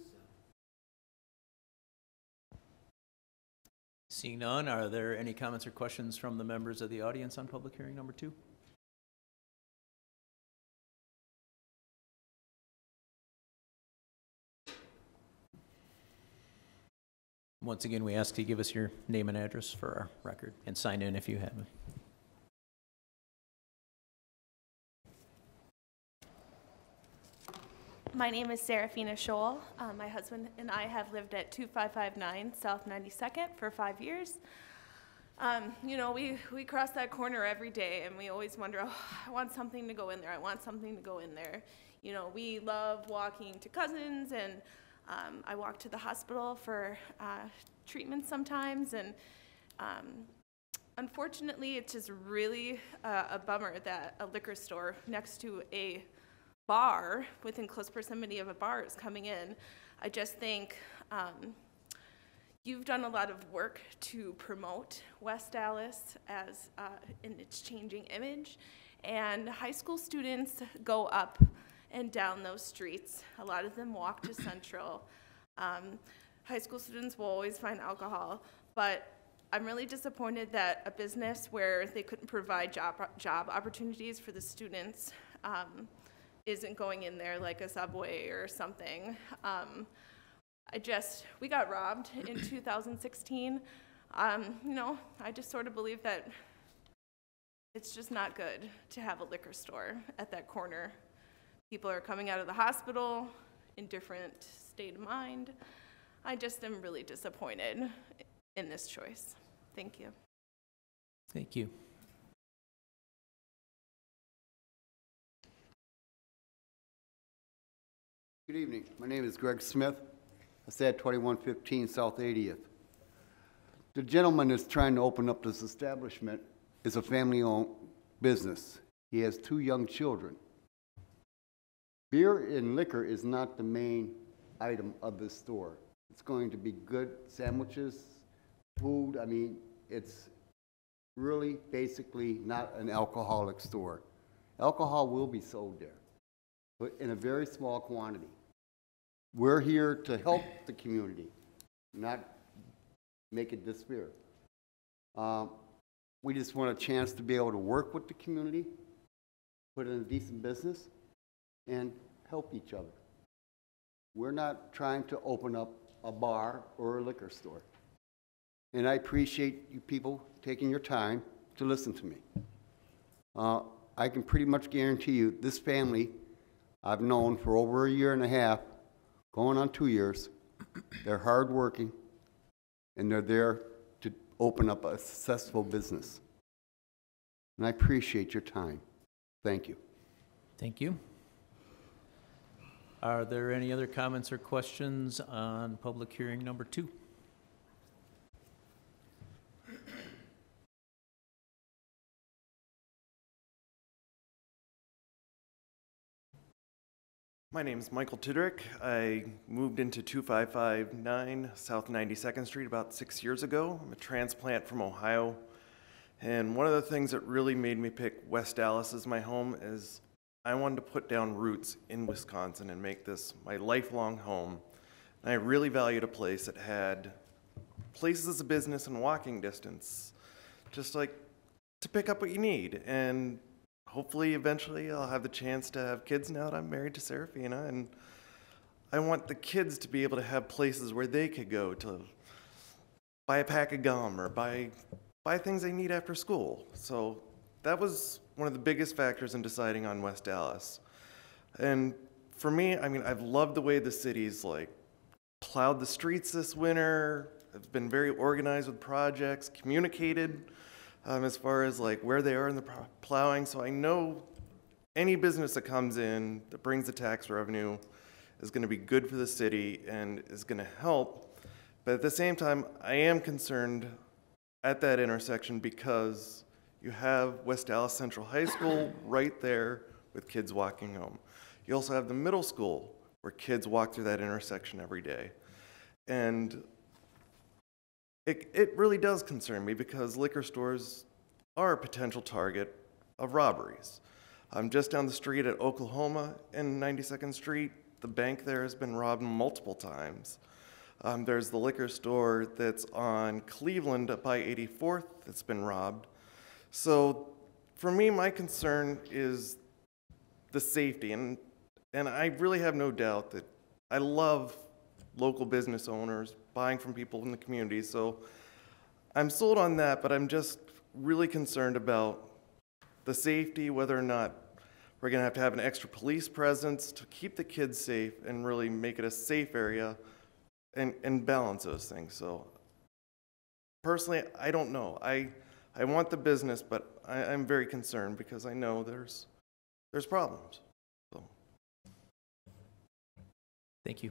Seeing none, are there any comments or questions from the members of the audience on public hearing number 2? Once again, we ask you to give us your name and address for our record and sign in if you haven't. My name is Serafina Scholl. My husband and I have lived at 2559 South 92nd for 5 years. You know, we cross that corner every day and we always wonder, oh, I want something to go in there. I want something to go in there. You know, we love walking to cousins, and I walk to the hospital for treatment sometimes. And unfortunately, it's just really a bummer that a liquor store next to a bar, within close proximity of a bar, is coming in. I just think you've done a lot of work to promote West Dallas as in its changing image, and high school students go up and down those streets. A lot of them walk to Central. High school students will always find alcohol, but I'm really disappointed that a business where they couldn't provide job opportunities for the students isn't going in there, like a Subway or something. We got robbed in 2016. You know, I just sort of believe that it's just not good to have a liquor store at that corner. People are coming out of the hospital in different state of mind. I just am really disappointed in this choice. Thank you. Thank you. Good evening. My name is Greg Smith. I stay at 2115 South 80th. The gentleman that's trying to open up this establishment is a family-owned business. He has 2 young children. Beer and liquor is not the main item of this store. It's going to be good sandwiches, food. I mean, it's really basically not an alcoholic store. Alcohol will be sold there, but in a very small quantity. We're here to help the community, not make it disappear. We just want a chance to be able to work with the community, put in a decent business, and help each other. We're not trying to open up a bar or a liquor store. And I appreciate you people taking your time to listen to me. I can pretty much guarantee you this family I've known for over 1.5 years, going on 2 years. They're hardworking, and they're there to open up a successful business. And I appreciate your time. Thank you. Thank you. Are there any other comments or questions on public hearing number 2? My name is Michael Tidrick. I moved into 2559 South 92nd Street about 6 years ago. I'm a transplant from Ohio. And one of the things that really made me pick West Dallas as my home is I wanted to put down roots in Wisconsin and make this my lifelong home. And I really valued a place that had places of business and walking distance, just like to pick up what you need. And hopefully, eventually, I'll have the chance to have kids now that I'm married to Serafina, and I want the kids to be able to have places where they could go to buy a pack of gum or buy things they need after school. So that was one of the biggest factors in deciding on West Dallas. And for me, I mean, I've loved the way the city's like plowed the streets this winter. It's been very organized with projects, communicated as far as like where they are in the plowing. So I know any business that comes in that brings the tax revenue is going to be good for the city and is going to help. But at the same time, I am concerned at that intersection because you have West Dallas Central High School right there with kids walking home. You also have the middle school where kids walk through that intersection every day. And it really does concern me because liquor stores are a potential target of robberies. Just down the street at Oklahoma and 92nd Street, the bank there has been robbed multiple times. There's the liquor store that's on Cleveland by 84th that's been robbed. So for me, my concern is the safety, and I really have no doubt that I love local business owners, buying from people in the community, so I'm sold on that, but I'm just really concerned about the safety, whether or not we're gonna have an extra police presence to keep the kids safe and really make it a safe area and balance those things. So personally, I don't know. I want the business, but I'm very concerned because I know there's problems. So. Thank you.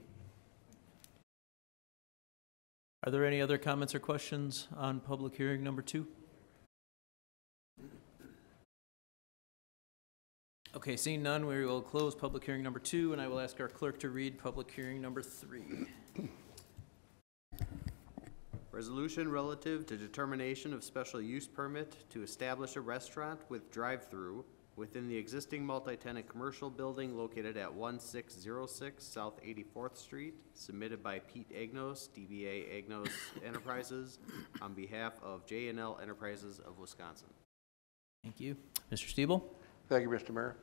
Are there any other comments or questions on public hearing number 2? Okay, seeing none, we will close public hearing number 2, and I will ask our clerk to read public hearing number 3. Resolution relative to determination of special use permit to establish a restaurant with drive-through within the existing multi-tenant commercial building located at 1606 South 84th Street, submitted by Pete Agnos, DBA Agnos Enterprises, on behalf of J&L Enterprises of Wisconsin. Thank you. Mr. Stiebel? Thank you, Mr. Mayor.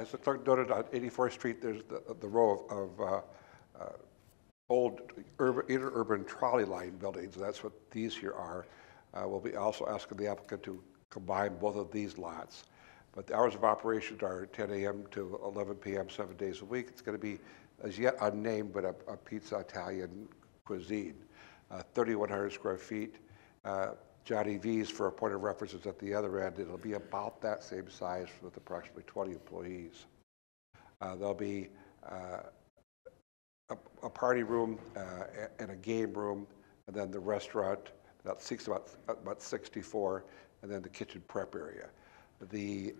As the clerk noted, on 84th Street, there's the row of old interurban trolley line buildings. That's what these here are. We'll be also asking the applicant to combine both of these lots. But the hours of operation are 10 a.m. to 11 p.m. 7 days a week. It's going to be, as yet unnamed, but a pizza Italian cuisine. 3,100 square feet. Johnny V's, for a point of reference, is at the other end. It'll be about that same size with approximately 20 employees. There'll be a party room and a game room, and then the restaurant that seats about 64, and then the kitchen prep area. The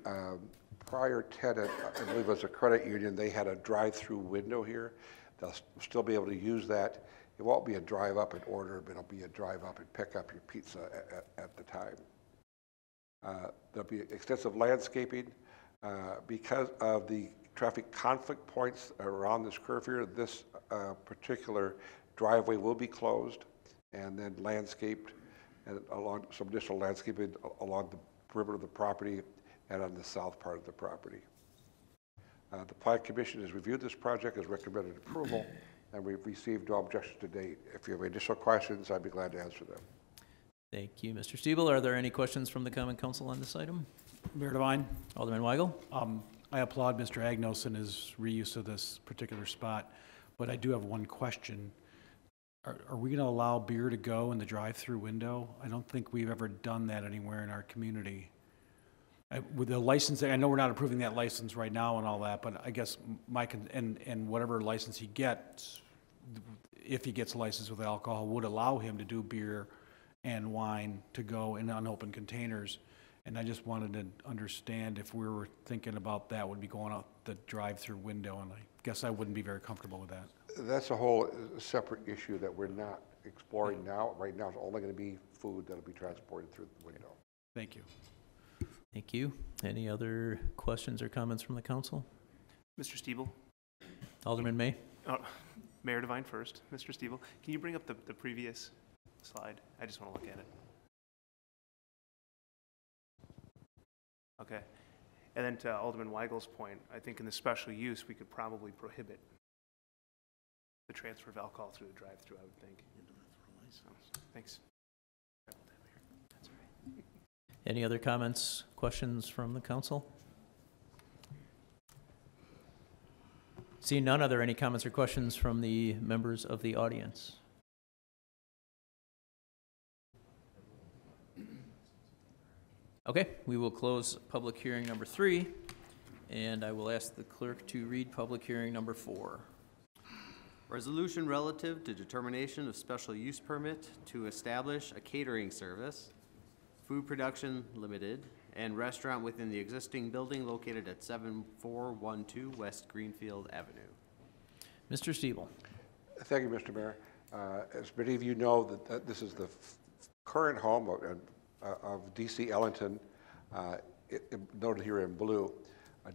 prior tenant, I believe it was a credit union, they had a drive-through window here. They'll still be able to use that. It won't be a drive up and order, but it'll be a drive up and pick up your pizza at the time. There'll be extensive landscaping. Because of the traffic conflict points around this curve here, this particular driveway will be closed and then landscaped, and along some additional landscaping along the perimeter of the property and on the south part of the property. The Plan Commission has reviewed this project, has recommended approval, and we've received no objections to date. If you have additional questions, I'd be glad to answer them. Thank you, Mr. Stiebel. Are there any questions from the Common Council on this item? Mayor Devine. Alderman Weigel. I applaud Mr. Agnos and his reuse of this particular spot, but I do have one question. Are we going to allow beer to go in the drive-through window? I don't think we've ever done that anywhere in our community. With the licensing, I know we're not approving that license right now and all that, but I guess and whatever license he gets, if he gets a license with alcohol, would allow him to do beer and wine to go in unopened containers. And I just wanted to understand if we were thinking about that would be going out the drive-through window, and I guess I wouldn't be very comfortable with that. That's a whole separate issue that we're not exploring now. Right now, it's only going to be food that'll be transported through the window. Thank you. Thank you. Any other questions or comments from the council? Mr. Stiebel? Alderman May. Mayor Devine first. Mr. Stiebel, can you bring up the previous slide? I just want to look at it. Okay. And then to Alderman Weigel's point, I think in the special use, we could probably prohibit the transfer of alcohol through the drive-through, I would think. So, thanks. Any other comments, questions from the council? Seeing none, are there any comments or questions from the members of the audience? Okay, we will close public hearing number 3, and I will ask the clerk to read public hearing number 4. Resolution relative to determination of special use permit to establish a catering service, Food Production Limited, and restaurant within the existing building located at 7412 West Greenfield Avenue. Mr. Stiebel. Thank you, Mr. Mayor. As many of you know, that this is the current home of D.C. Ellington, noted here in blue.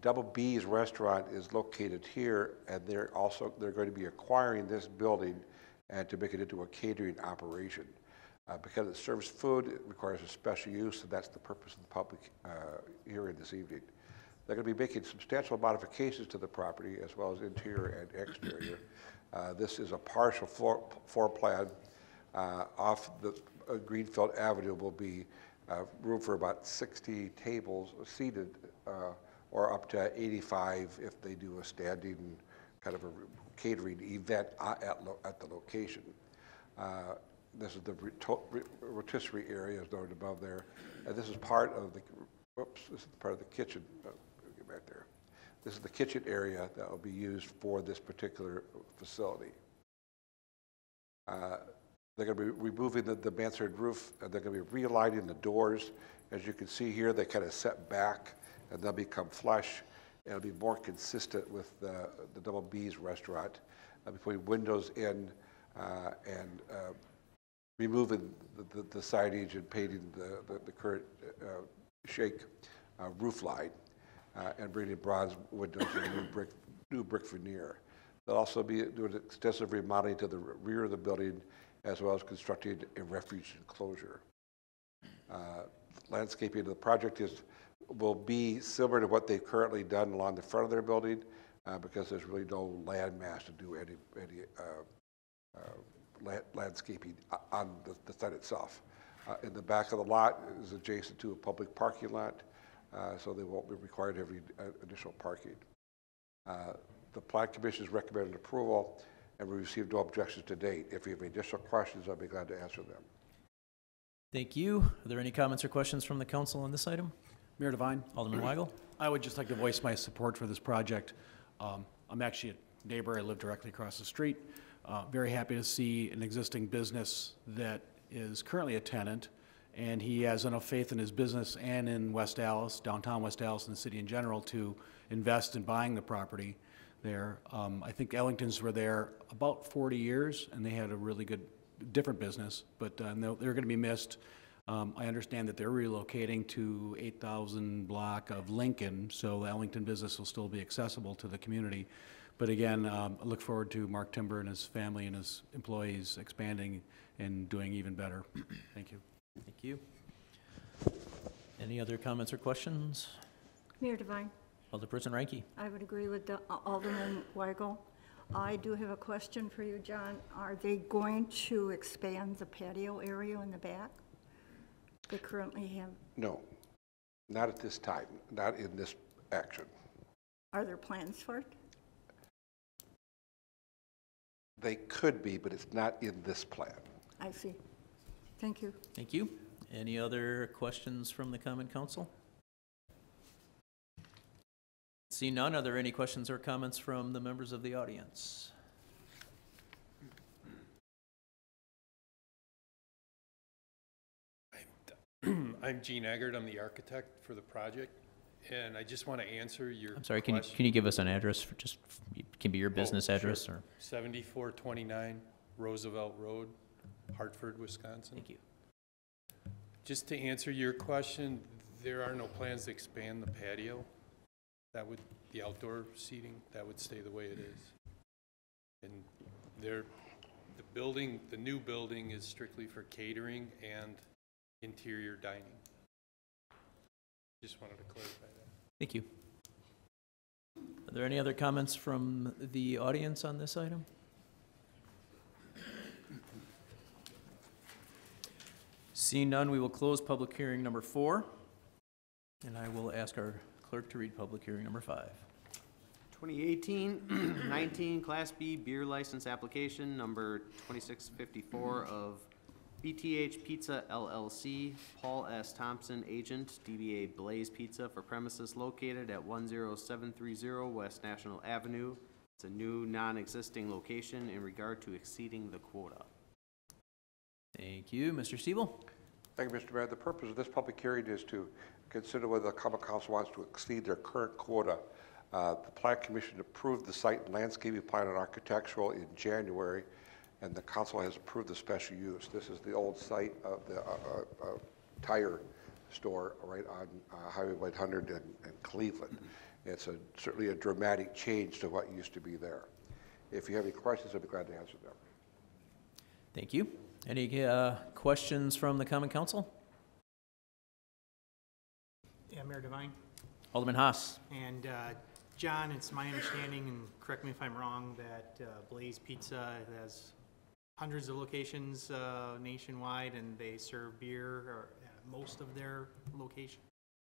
Double B's restaurant is located here, and they're going to be acquiring this building and to make it into a catering operation. Because it serves food, it requires a special use, and that's the purpose of the public hearing this evening. They're going to be making substantial modifications to the property as well as interior and exterior. This is a partial floor plan. Off the Greenfield Avenue will be room for about 60 tables seated, or up to 85 if they do a standing kind of a catering event at the location. This is the rotisserie area as noted above there. And this is part of the, this is part of the kitchen. Get back there. This is the kitchen area that will be used for this particular facility. They're going to be removing the mansard roof, and they're going to be realigning the doors. As you can see here, they kind of set back, and they'll become flush. It'll be more consistent with the Double B's restaurant, between windows in and removing the signage and painting the current shake roof line, and bringing bronze windows and new brick veneer. They'll also be doing extensive remodeling to the rear of the building, as well as constructing a refuge enclosure. Landscaping of the project will be similar to what they've currently done along the front of their building, because there's really no land mass to do any landscaping on the site itself. In the back of the lot is adjacent to a public parking lot, so they won't be required to have any additional parking. The Plan Commission has recommended approval, and we received no objections to date. If you have any additional questions, I'll be glad to answer them. Thank you. Are there any comments or questions from the council on this item? Mayor Devine. Alderman Weigel. I would just like to voice my support for this project. I'm actually neighbor. I live directly across the street. Very happy to see an existing business that is currently a tenant, and he has enough faith in his business and in West Allis, downtown West Allis, and the city in general to invest in buying the property there. I think Ellingtons were there about 40 years, and they had a really good, different business, but they're going to be missed. I understand that they're relocating to 8,000 block of Lincoln, so the Ellington business will still be accessible to the community. But again, I look forward to Mark Timber and his family and his employees expanding and doing even better. Thank you. Thank you. Any other comments or questions? Mayor Devine, Alderperson Ranky. I would agree with Alderman Weigel. I do have a question for you, John. Are they going to expand the patio area in the back? They currently have. No, not at this time, not in this action. Are there plans for it? They could be, but it's not in this plan. I see. Thank you. Thank you. Any other questions from the Common Council? See none, are there any questions or comments from the members of the audience? I'm Gene Eggert, I'm the architect for the project, and I just want to answer your I'm sorry, question. can you give us an address for just, it can be your business address sure. or? 7429 Roosevelt Road, Hartford, Wisconsin. Thank you. Just to answer your question, there are no plans to expand the patio. That would, the outdoor seating, that would stay the way it is. And there, the new building is strictly for catering and interior dining. Just wanted to clarify that. Thank you. Are there any other comments from the audience on this item? Seeing none, we will close public hearing number 4, and I will ask our clerk to read public hearing number 5. 2018-19 Class B beer license application number 2654 of BTH Pizza LLC, Paul S. Thompson, agent, DBA Blaze Pizza for premises located at 10730 West National Avenue. It's a new non-existing location in regard to exceeding the quota. Thank you. Mr. Stiebel? Thank you, Mr. Mayor. The purpose of this public hearing is to consider whether the Common Council wants to exceed their current quota. The Plan Commission approved the site and landscaping plan and architectural in January, and the council has approved the special use. This is the old site of the tire store right on Highway 100 and Cleveland. It's certainly a dramatic change to what used to be there. If you have any questions, I'd be glad to answer them. Thank you. Any questions from the Common Council? Yeah, Mayor Devine. Alderman Haas. And John, it's my understanding, and correct me if I'm wrong, that Blaze Pizza has hundreds of locations nationwide, and they serve beer at most of their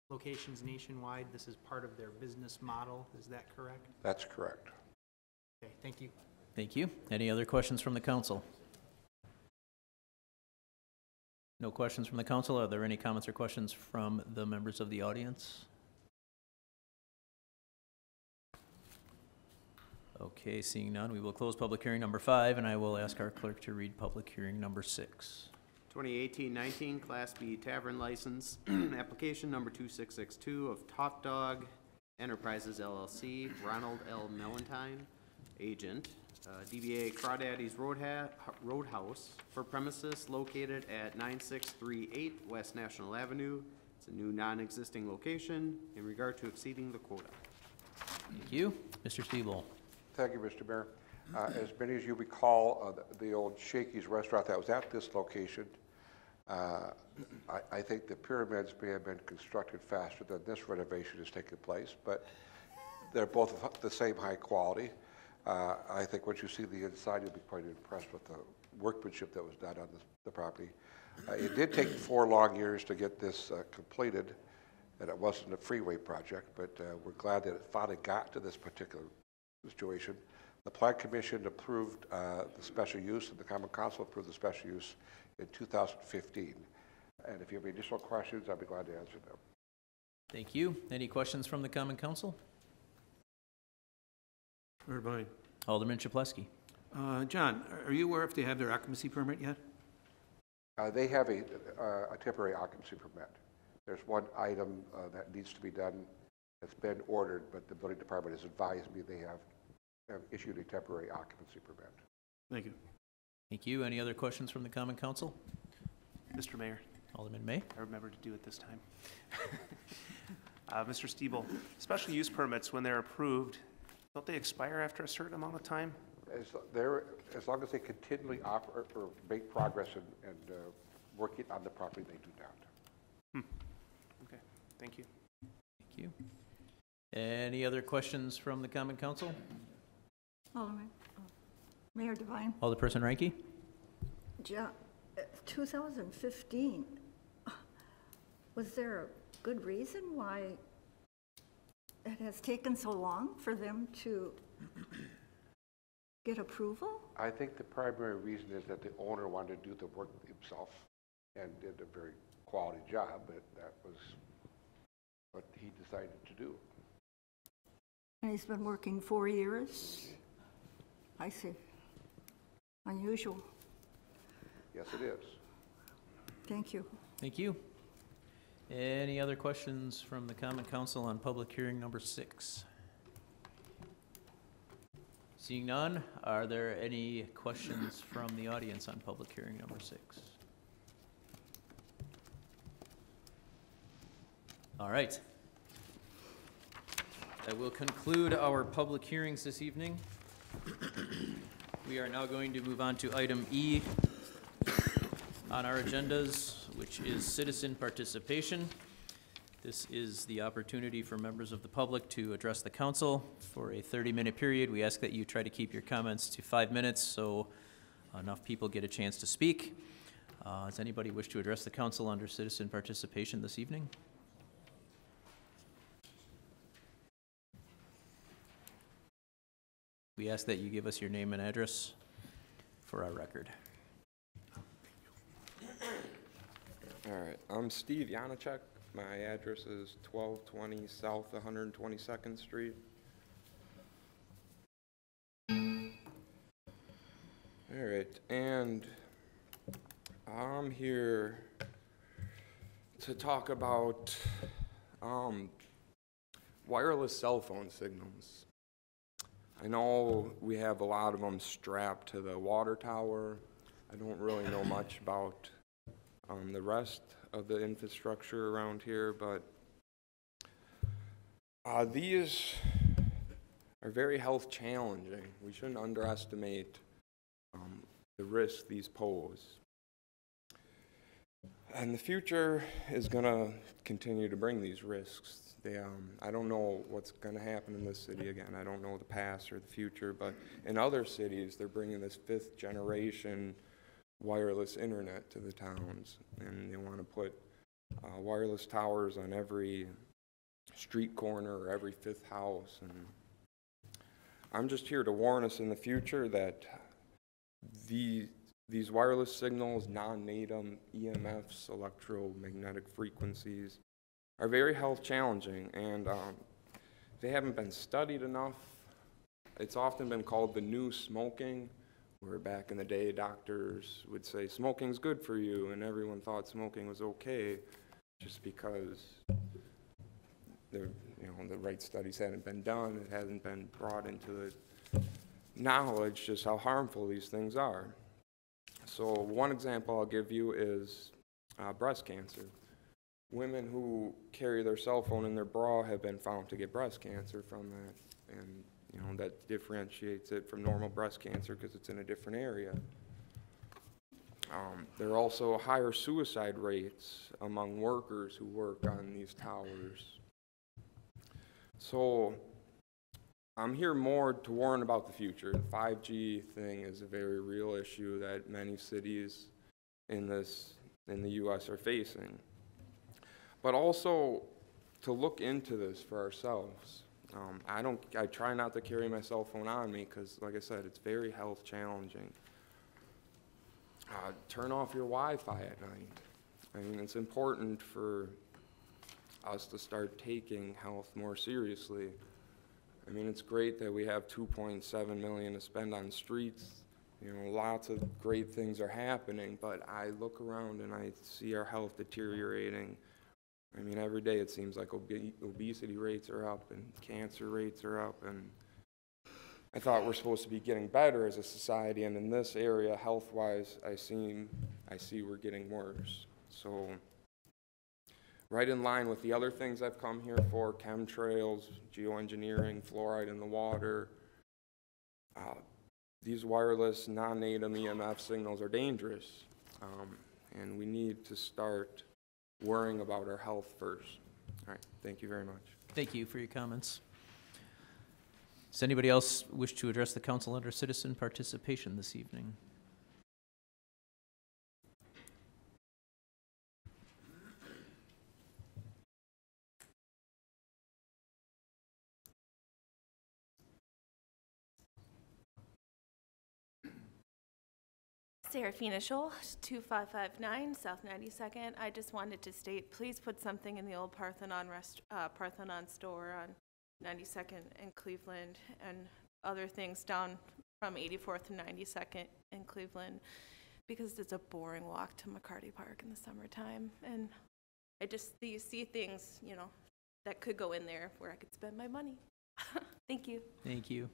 locations nationwide. This is part of their business model. Is that correct? That's correct. Okay, thank you. Thank you. Any other questions from the council? No questions from the council. Are there any comments or questions from the members of the audience? Okay, seeing none, we will close public hearing number 5, and I will ask our clerk to read public hearing number 6. 2018-19 Class B Tavern License, application number 2662 of Top Dog Enterprises LLC, Ronald L. Mellentine, agent, DBA Crawdaddy's Roadhouse, for premises located at 9638 West National Avenue. It's a new non-existing location in regard to exceeding the quota. Thank you. Mr. Stiebel. Thank you, Mr. Mayor. As many as you recall, the old Shakey's restaurant that was at this location, I think the pyramids may have been constructed faster than this renovation has taken place, but they're both the same high quality. I think once you see the inside, you'll be quite impressed with the workmanship that was done on the property. It did take 4 long years to get this completed, and it wasn't a freeway project, but we're glad that it finally got to this particular situation. The Plan Commission approved the special use, and the Common Council approved the special use in 2015. And if you have any additional questions, I'd be glad to answer them. Thank you. Any questions from the Common Council? Mayor Devine. Alderman Chaplesky. John, are you aware if they have their occupancy permit yet? They have a temporary occupancy permit. There's one item that needs to be done. It's been ordered, but the building department has advised me they have issued a temporary occupancy permit. Thank you. Thank you. Any other questions from the Common Council? Mr. Mayor, Alderman May. I remember to do it this time. Mr. Stiebel, special use permits, when they're approved, don't they expire after a certain amount of time? As long as they continually offer or make progress and working on the property, they do not. Okay, thank you. Thank you. Any other questions from the Common Council? Alderman, Mayor Devine. Alderperson Ranky? 2015, was there a good reason why it has taken so long for them to get approval? I think the primary reason is that the owner wanted to do the work himself and did a very quality job, but that was what he decided to do. And he's been working 4 years? I see. Unusual. Yes, it is. Thank you. Thank you. Any other questions from the Common Council on public hearing number 6? Seeing none, are there any questions from the audience on public hearing number 6? All right. That will conclude our public hearings this evening. We are now going to move on to item E on our agendas, which is citizen participation. This is the opportunity for members of the public to address the council for a 30-minute period. We ask that you try to keep your comments to 5 minutes so enough people get a chance to speak. Does anybody wish to address the council under citizen participation this evening? We ask that you give us your name and address for our record. All right, I'm Steve Janacek. My address is 1220 South 122nd Street. All right, and I'm here to talk about wireless cell phone signals. I know we have a lot of them strapped to the water tower. I don't really know much about the rest of the infrastructure around here, but these are very health challenging. We shouldn't underestimate the risks these pose. And the future is going to continue to bring these risks. I don't know what's going to happen in this city again. I don't know the past or the future, but in other cities, they're bringing this 5th generation wireless internet to the towns, and they want to put wireless towers on every street corner or every 5th house. And I'm just here to warn us in the future that these wireless signals, non-native EMFs, electromagnetic frequencies, are very health challenging, and they haven't been studied enough. It's often been called the new smoking, where back in the day doctors would say smoking's good for you, and everyone thought smoking was okay just because the right studies hadn't been done. It hasn't been brought into the knowledge just how harmful these things are. So one example I'll give you is breast cancer. Women who carry their cell phone in their bra have been found to get breast cancer from that, and that differentiates it from normal breast cancer because it's in a different area. There are also higher suicide rates among workers who work on these towers. So I'm here more to warn about the future. The 5G thing is a very real issue that many cities in the U.S. are facing. But also to look into this for ourselves. I try not to carry my cell phone on me because, like I said, it's very health challenging. Turn off your Wi-Fi at night. I mean, it's important for us to start taking health more seriously. I mean, it's great that we have 2.7 million to spend on streets. You know, lots of great things are happening, but I look around and I see our health deteriorating. I mean, every day it seems like obesity rates are up and cancer rates are up, and I thought we're supposed to be getting better as a society, and in this area, health-wise, I see we're getting worse. So, right in line with the other things I've come here for, chemtrails, geoengineering, fluoride in the water, these wireless non-native EMF signals are dangerous, and we need to start worrying about our health first. All right, thank you very much. Thank you for your comments. Does anybody else wish to address the council under citizen participation this evening? Serafina Scholl, 2559 South 92nd. I just wanted to state, please put something in the old Parthenon store on 92nd in Cleveland, and other things down from 84th and 92nd in Cleveland, because it's a boring walk to McCarty Park in the summertime. And you see things, you know, that could go in there where I could spend my money. Thank you. Thank you.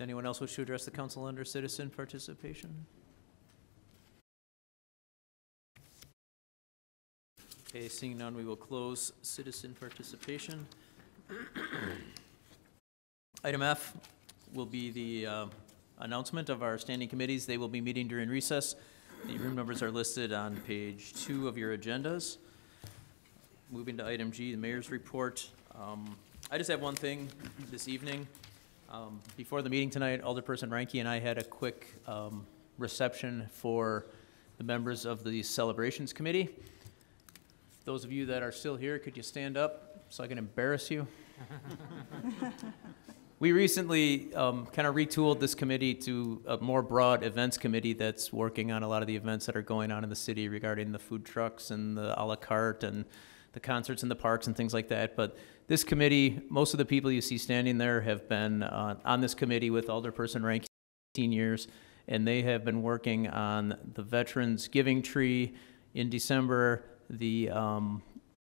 Anyone else wish to address the council under citizen participation? Okay, seeing none, we will close citizen participation. Item F will be the announcement of our standing committees. They will be meeting during recess. The room numbers are listed on page 2 of your agendas. Moving to item G, the mayor's report. I just have one thing this evening. Before the meeting tonight, Alderperson Reinke and I had a quick reception for the members of the celebrations committee. Those of you that are still here, could you stand up so I can embarrass you? We recently kind of retooled this committee to a more broad events committee that's working on a lot of the events that are going on in the city regarding the food trucks and the a la carte and the concerts in the parks and things like that. But this committee, most of the people you see standing there have been on this committee with Alderperson Reinke 15 years, and they have been working on the Veterans Giving Tree in December, the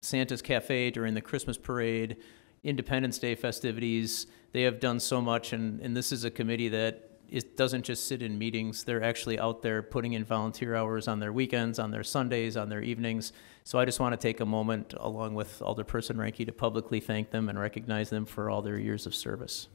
Santa's Cafe during the Christmas parade, Independence Day festivities. They have done so much, and this is a committee that doesn't just sit in meetings. They're actually out there putting in volunteer hours on their weekends, on their Sundays, on their evenings. So I just want to take a moment, along with Alderperson Reinke, to publicly thank them and recognize them for all their years of service.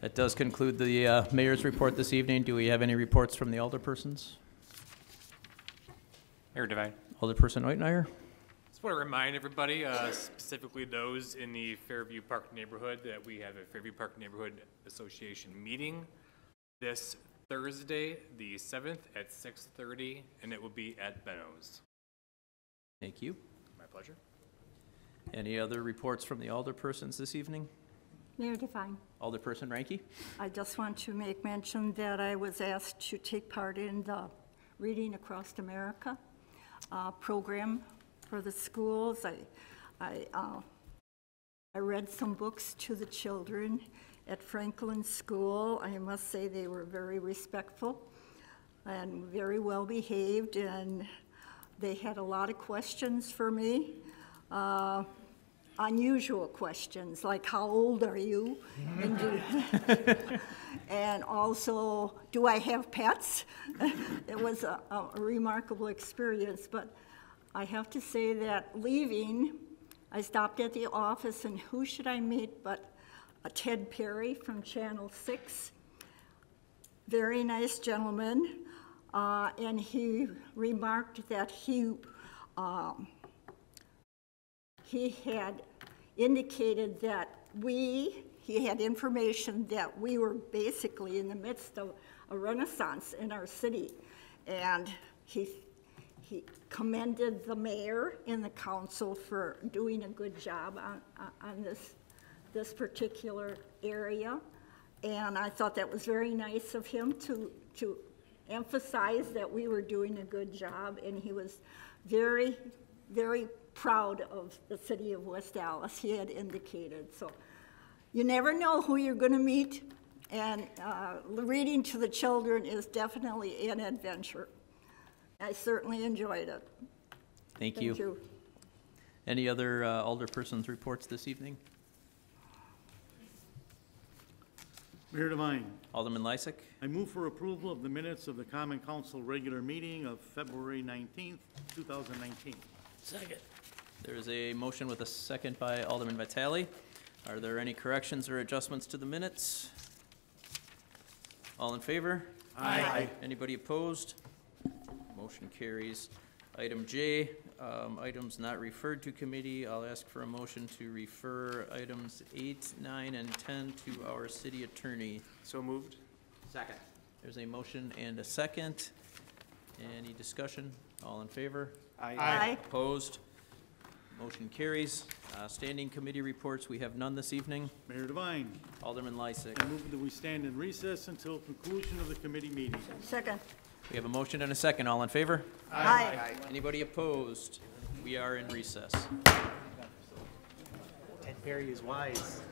That does conclude the mayor's report this evening. Do we have any reports from the alderpersons? Mayor Devine. Alderperson Whitenayer. Just want to remind everybody, specifically those in the Fairview Park neighborhood, that we have a Fairview Park Neighborhood Association meeting this Thursday, the 7th at 6:30, and it will be at Benno's. Thank you. My pleasure. Any other reports from the alderpersons this evening? Mayor Devine. Alderperson Reinke. I just want to make mention that I was asked to take part in the Reading Across America program for the schools. I read some books to the children at Franklin School. I must say they were very respectful and very well behaved, and they had a lot of questions for me. Unusual questions, like how old are you? And also, do I have pets? It was a remarkable experience, but I have to say that leaving, I stopped at the office, and who should I meet but Ted Perry from Channel 6. Very nice gentleman, and he remarked that he had indicated that he had information that we were basically in the midst of a renaissance in our city, and he commended the mayor and the council for doing a good job on this particular area. And I thought that was very nice of him to emphasize that we were doing a good job. And he was very, very proud of the city of West Allis, he had indicated. So you never know who you're going to meet. And reading to the children is definitely an adventure. I certainly enjoyed it. Thank you. Any other alderpersons' reports this evening? Mayor Devine. Alderman Lysick. I move for approval of the minutes of the Common Council regular meeting of February 19th, 2019. Second. There is a motion with a second by Alderman Vitale. Are there any corrections or adjustments to the minutes? All in favor? Aye. Anybody opposed? Motion carries. Item J, items not referred to committee. I'll ask for a motion to refer items 8, 9, and 10 to our city attorney. So moved. Second. There's a motion and a second. Any discussion? All in favor? Aye. Opposed? Motion carries. Standing committee reports, we have none this evening. Mayor Devine. Alderman Lysick. I move that we stand in recess until conclusion of the committee meeting. Second. We have a motion and a second. All in favor? Aye. Anybody opposed? We are in recess. Ted Perry is wise.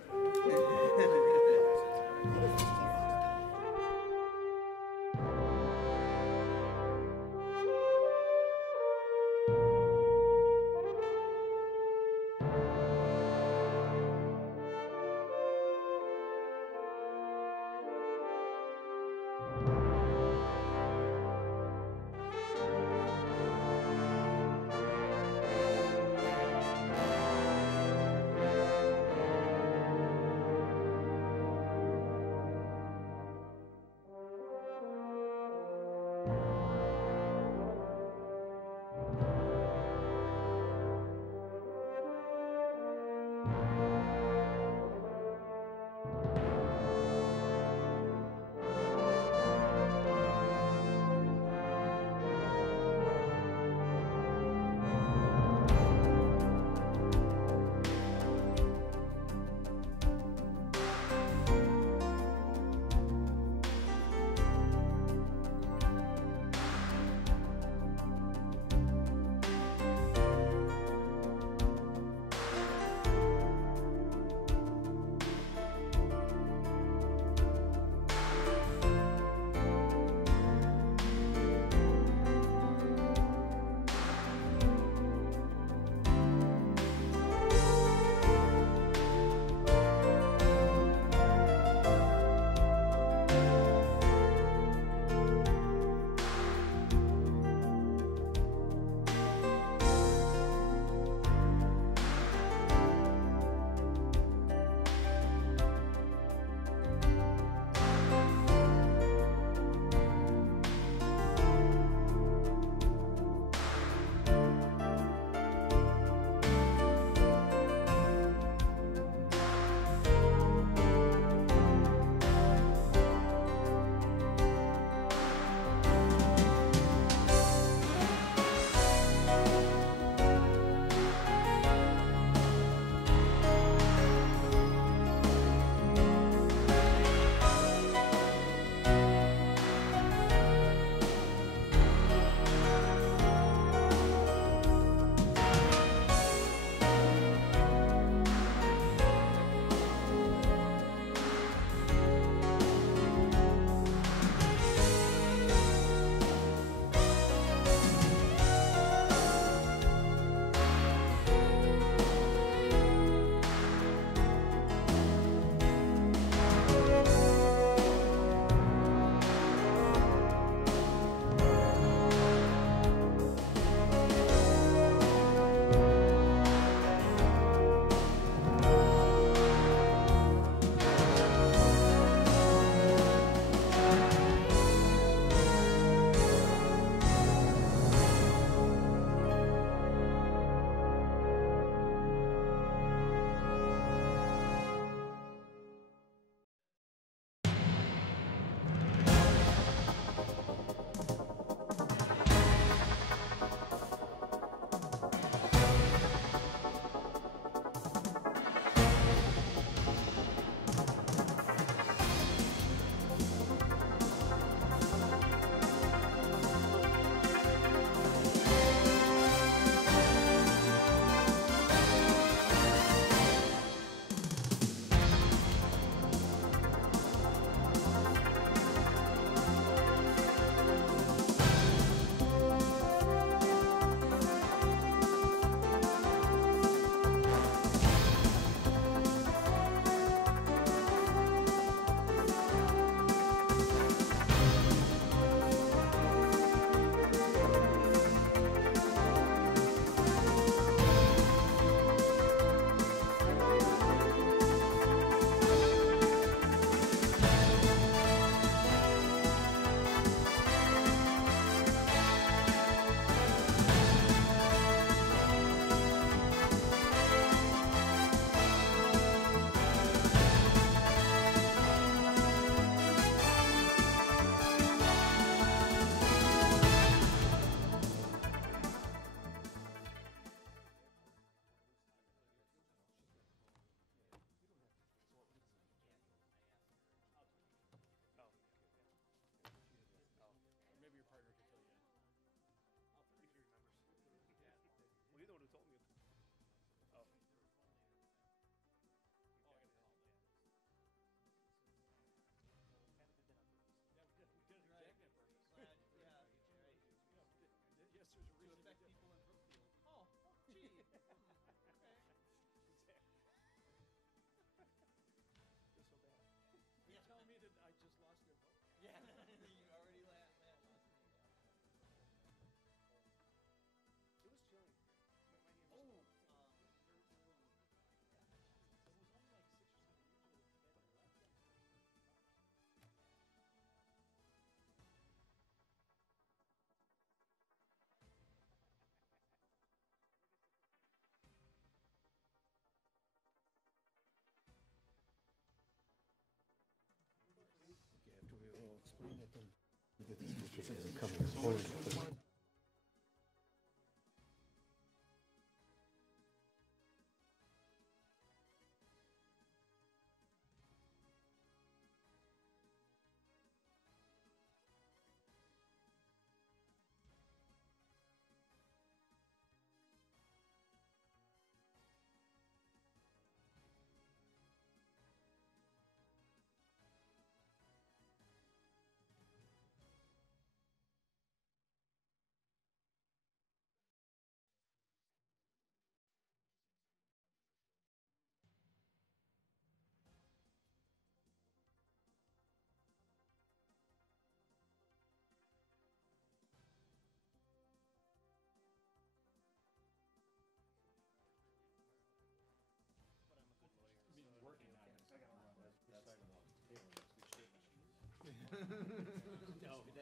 No,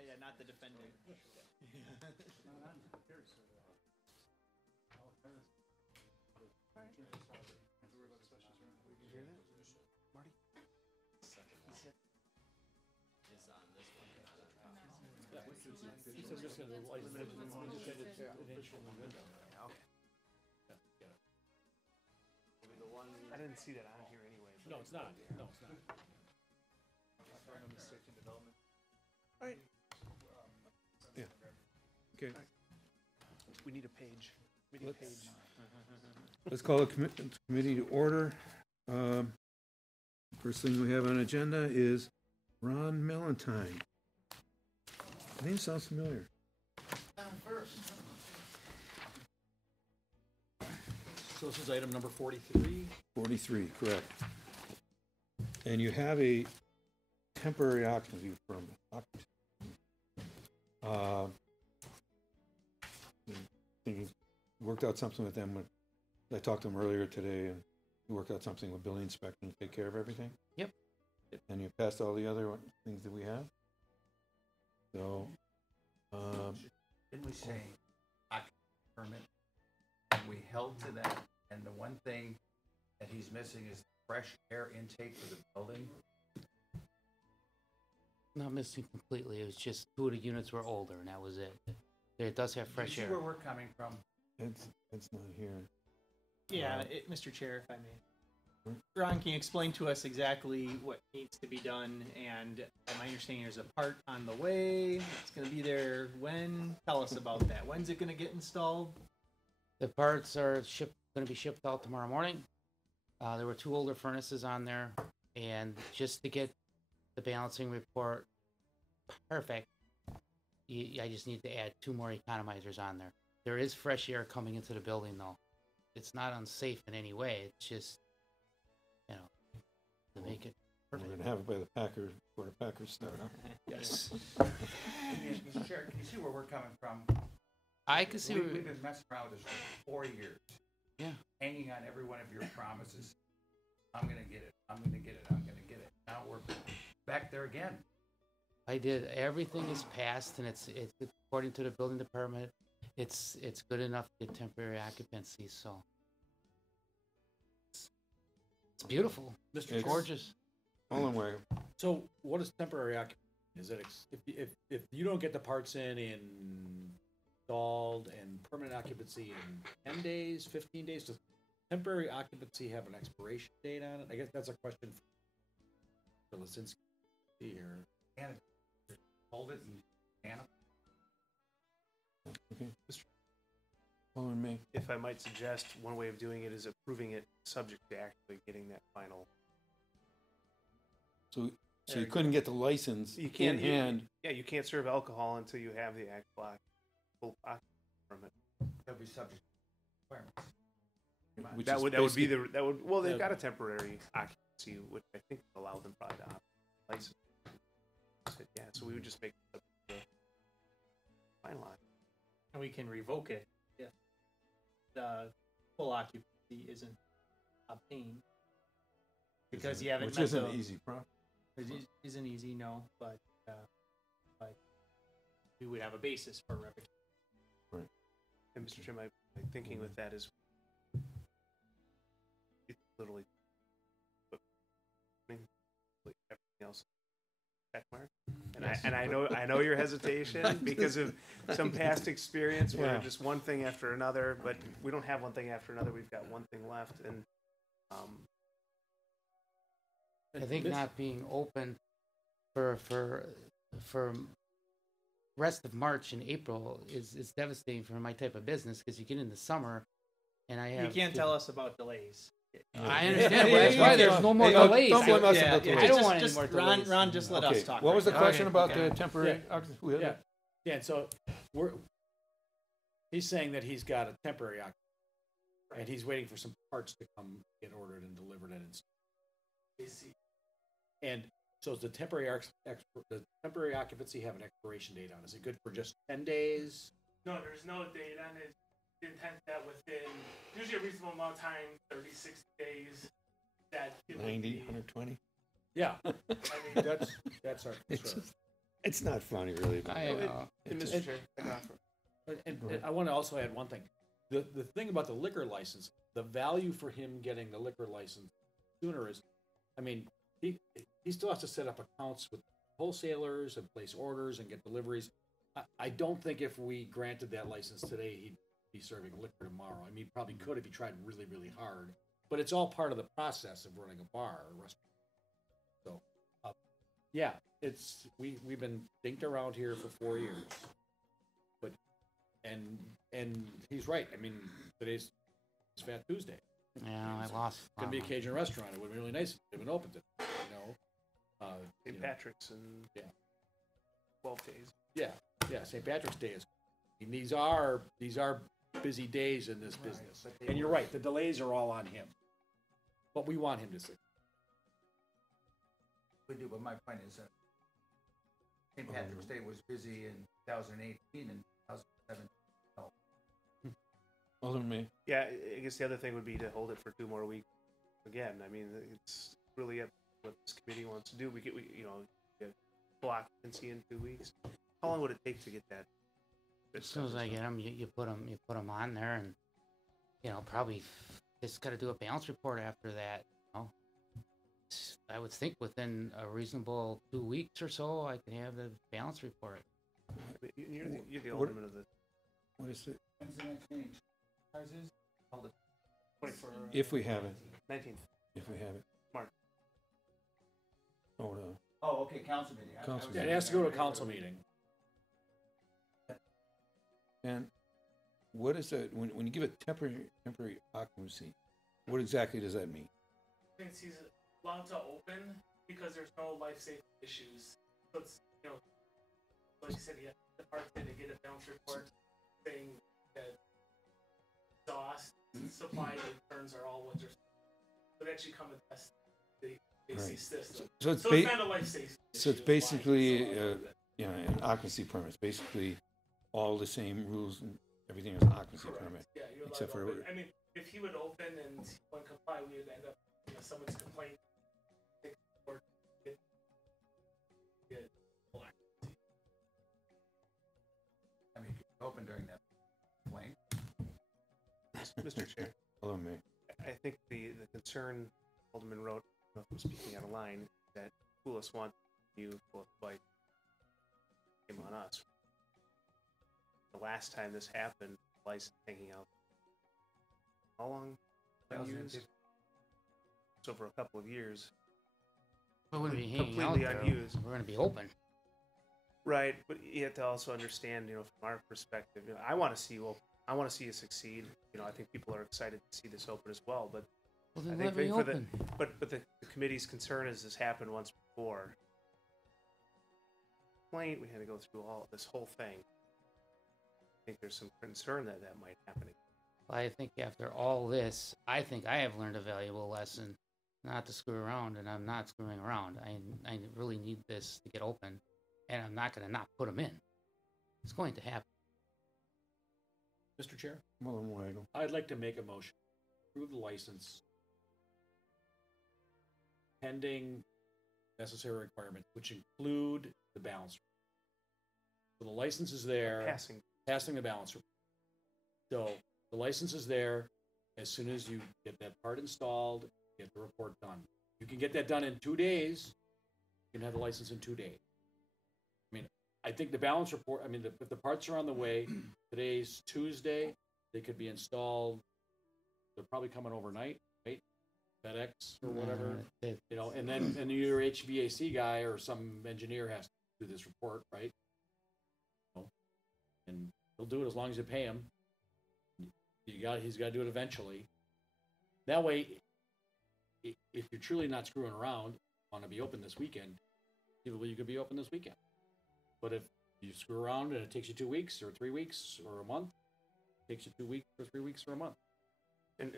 yeah, not the defendant. I didn't see that on here anyway. No, it's not. No, it's not. All right. Yeah. Okay. We need a page. We need a page. Let's call the committee to order. First thing we have on agenda is Ron Melentine. Name sounds familiar. So this is item number 43? 43, correct. And you have a temporary occupancy permit. He worked out something with them. I talked to him earlier today, and he worked out something with building inspector to take care of everything. Yep. And you passed all the other things that we have. So, Didn't we say occupancy permit? And we held to that, and the one thing that he's missing is fresh air intake for the building. Not missing completely, it was just 2 of the units were older, and that was it. It does have fresh You air. see where we're coming from? it's not here. Yeah, Mr. Chair, if I may. Ron, can you explain to us exactly what needs to be done? And my understanding there's a part on the way. It's going to be there when? Tell us about that. When's it going to get installed? The parts are going to be shipped out tomorrow morning. There were 2 older furnaces on there, and just to get the balancing report perfect, I just need to add 2 more economizers on there. There is fresh air coming into the building, though. It's not unsafe in any way. It's just, to make it perfect. We're going to have it by the Packers, before the Packers start, huh? Yes. Mr. Chair, can you see where we're coming from? I can see We've been messing around with this for 4 years. Yeah. Hanging on every one of your promises. I'm gonna get it, I'm gonna get it, I'm gonna get it. Now we're back there again. I did. Everything is passed, and it's according to the building department. It's good enough to get temporary occupancy. So it's beautiful. Mr. Gorgeous. Hold on, wait. So what is temporary occupancy? Is it if you don't get the parts in installed and permanent occupancy in 10 days, 15 days, does temporary occupancy have an expiration date on it? I guess that's a question for Lisinski here. And hold it and Okay. Following me. If I might suggest, one way of doing it is approving it subject to actually getting that final. So you couldn't get the license You can't, in hand. yeah, you can't serve alcohol until you have the actual occupancy permit. That'll be subject to requirements. Which That is would be basically- well, they've got a temporary occupancy, which I think will allow them probably to operate license. Yeah, so we would just make it the final occupancy. And we can revoke it if the full occupancy isn't obtained. Because you haven't Which met isn't the- easy process. It isn't easy, no, but we would have a basis for revocation. Right. And Mr. Chairman, my thinking with that is it's literally everything else check mark. And I know your hesitation because of some past experience where Yeah. just one thing after another, but we don't have one thing after another. We've got one thing left, and I think not being open for rest of March and April is devastating for my type of business, because you get in the summer and I have. You can't tell us about delays. I understand, but that's why there's no more delays. Don't blame us about delays. I don't want any more Ron, delays. Ron, just let us talk. What was the right question now. about Okay. the temporary occupancy? Yeah, yeah, so he's saying that he's got a temporary occupancy, and he's waiting for some parts to come get ordered and delivered and installed. And so does the temporary occupancy have an expiration date on it? Is it good for just 10 days? No, there's no date on it. The intent that within usually a reasonable amount of time, 36 days, that it would 90, be, 120? Yeah, I mean, that's our concern. It's not funny, really. Mr. Chair, And I want to also add one thing. The thing about the liquor license, the value for him getting the liquor license sooner is, I mean, he still has to set up accounts with wholesalers and place orders and get deliveries. I don't think if we granted that license today, he'd be serving liquor tomorrow. I mean, he probably could if he tried really, really hard. But it's all part of the process of running a bar or restaurant. So, yeah, we've been dinked around here for 4 years. But and he's right. I mean, today's Fat Tuesday. Yeah, I lost. It's gonna be a Cajun restaurant. It would be really nice if they'd been open today. St. Patrick's and 12 days. Yeah, St. Patrick's Day is. And these are busy days in this business. And you're right, the delays are all on him. But we want him to succeed. We do, but my point is that St. Patrick's Day was busy in 2018 and 2017. Alderman May. Yeah, I guess the other thing would be to hold it for 2 more weeks. Again, I mean, it's really up to what this committee wants to do. We get full occupancy in 2 weeks. How long would it take to get that? As soon as I get them, you put them on there, and probably just got to do a balance report after that. I would think within a reasonable 2 weeks or so, I can have the balance report. You're the alderman of the. What is it? When's the next meeting? Ours is? Hold it. 24. If we have it. 19th. If we have it. March. Oh, no. Oh, okay, council meeting. Council Yeah, it has to go to a council meeting. And what is that, when you give it temporary occupancy, what exactly does that mean? Since he's allowed to open because there's no life safety issues. So it's, like you said, he has the part to get a balance report saying that exhaust supply returns are all what they're, but actually come and test the AC system. So it's not a life safety So it's basically, an occupancy permit. It's basically all the same rules and everything is an occupancy permit. Yeah, you're Except allowed for, to open. I mean, if he would open and he wouldn't comply, we would end up, someone's complaint. I mean, you can open during that complaint. Mr. Chair. Alderman May. I think the concern Alderman wrote, I don't know if I'm speaking out of line, that Poulos wants you to fight him on us. The last time this happened, license hanging out. How long? Unused? It's over a couple of years. We wouldn't be hanging out Completely there. unused. We're going to be open. Right, but you have to also understand, from our perspective, I want to see you open. I want to see you succeed. I think people are excited to see this open as well. But Well, then I think let me open. but the committee's concern is this happened once before. We had to go through all this whole thing. I think there's some concern that might happen again. I think after all this, I think I have learned a valuable lesson not to screw around, and I'm not screwing around. I really need this to get open, and I'm not going to not put them in. It's going to happen. Mr. Chair, Alderman Weigel. I'd like to make a motion. Approve the license pending necessary requirements, which include the balance. So the license is there. Passing the balance report. So the license is there. As soon as you get that part installed, get the report done. You can get that done in 2 days. You can have the license in 2 days. think the balance report, I mean, if the parts are on the way, today's Tuesday, they could be installed, they're probably coming overnight, right? FedEx or whatever, you know, and then your HVAC guy or some engineer has to do this report, right? And he'll do it as long as you pay him. He's gotta do it eventually. That way, if you're truly not screwing around, wanna be open this weekend, conceivably you could be open this weekend. But if you screw around and it takes you 2 weeks or 3 weeks or a month, it takes you 2 weeks or 3 weeks or a month. And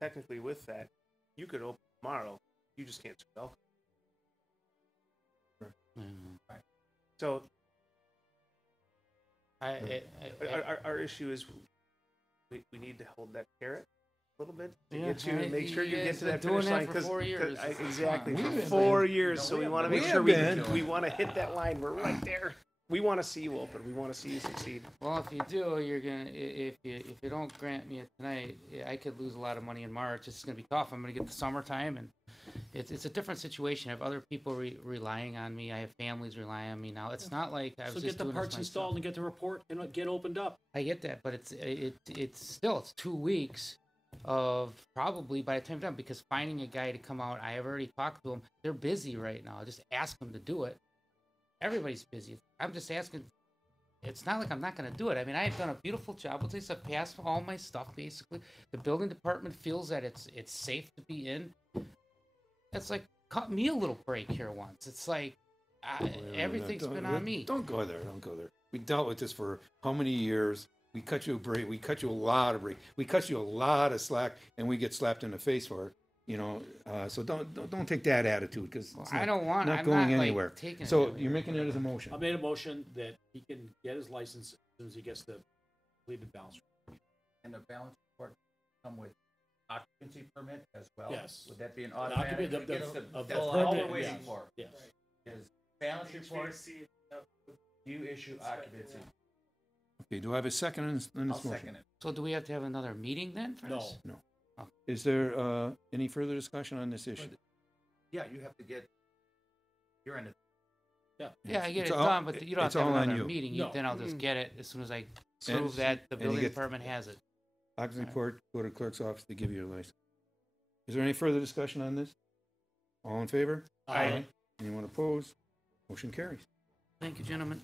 technically with that, you could open tomorrow, you just can't serve alcohol. Right. So our issue is we need to hold that carrot a little bit to get you and make sure you get to that finish line. For 4 years. Exactly, for 4 years. So we want to make sure we want to hit that line. We're right there. We want to see you open. We want to see you succeed. Well, if you do, you're gonna. If you don't grant me it tonight, I could lose a lot of money in March. It's gonna be tough. I'm gonna get the summertime, and it's a different situation. I have other people relying on me. I have families relying on me now. It's not like I was So just get the doing parts this installed and get the report and get opened up. I get that, but it's still 2 weeks of probably by the time I'm done, because finding a guy to come out, I have already talked to them. They're busy right now. Just ask them to do it. Everybody's busy. I'm just asking. It's not like I'm not going to do it. I mean, I've done a beautiful job. I've passed all my stuff, basically. The building department feels that it's safe to be in. It's like, cut me a little break here once. It's like, everything's been on me. Don't go there. Don't go there. We dealt with this for how many years? We cut you a break. We cut you a lot of break. We cut you a lot of slack, and we get slapped in the face for it. You know, so don't take that attitude, because I don't want. Not I'm going not, anywhere. Like, taking So it. you're making it as a motion. I made a motion that he can get his license as soon as he gets the completed balance. And the balance report come with occupancy permit as well? Yes. Would that be an The automatic? occupancy- That's all we're permit, waiting yes. for. Yes. Is balance report, you issue occupancy. Okay, do I have a second on this I'll motion? second it. So do we have to have another meeting then for this? No. Is there any further discussion on this issue? Yeah, you have to get, you're in it. Yeah, I get It's it all- done, but you don't have it's to have all on another you. meeting. No. Then I'll just get it as soon as I And- prove that the and you building get- department has it. Occupancy report, go to clerk's office to give you your license. Is there any further discussion on this? All in favor? Aye. Anyone opposed? Motion carries. Thank you, gentlemen.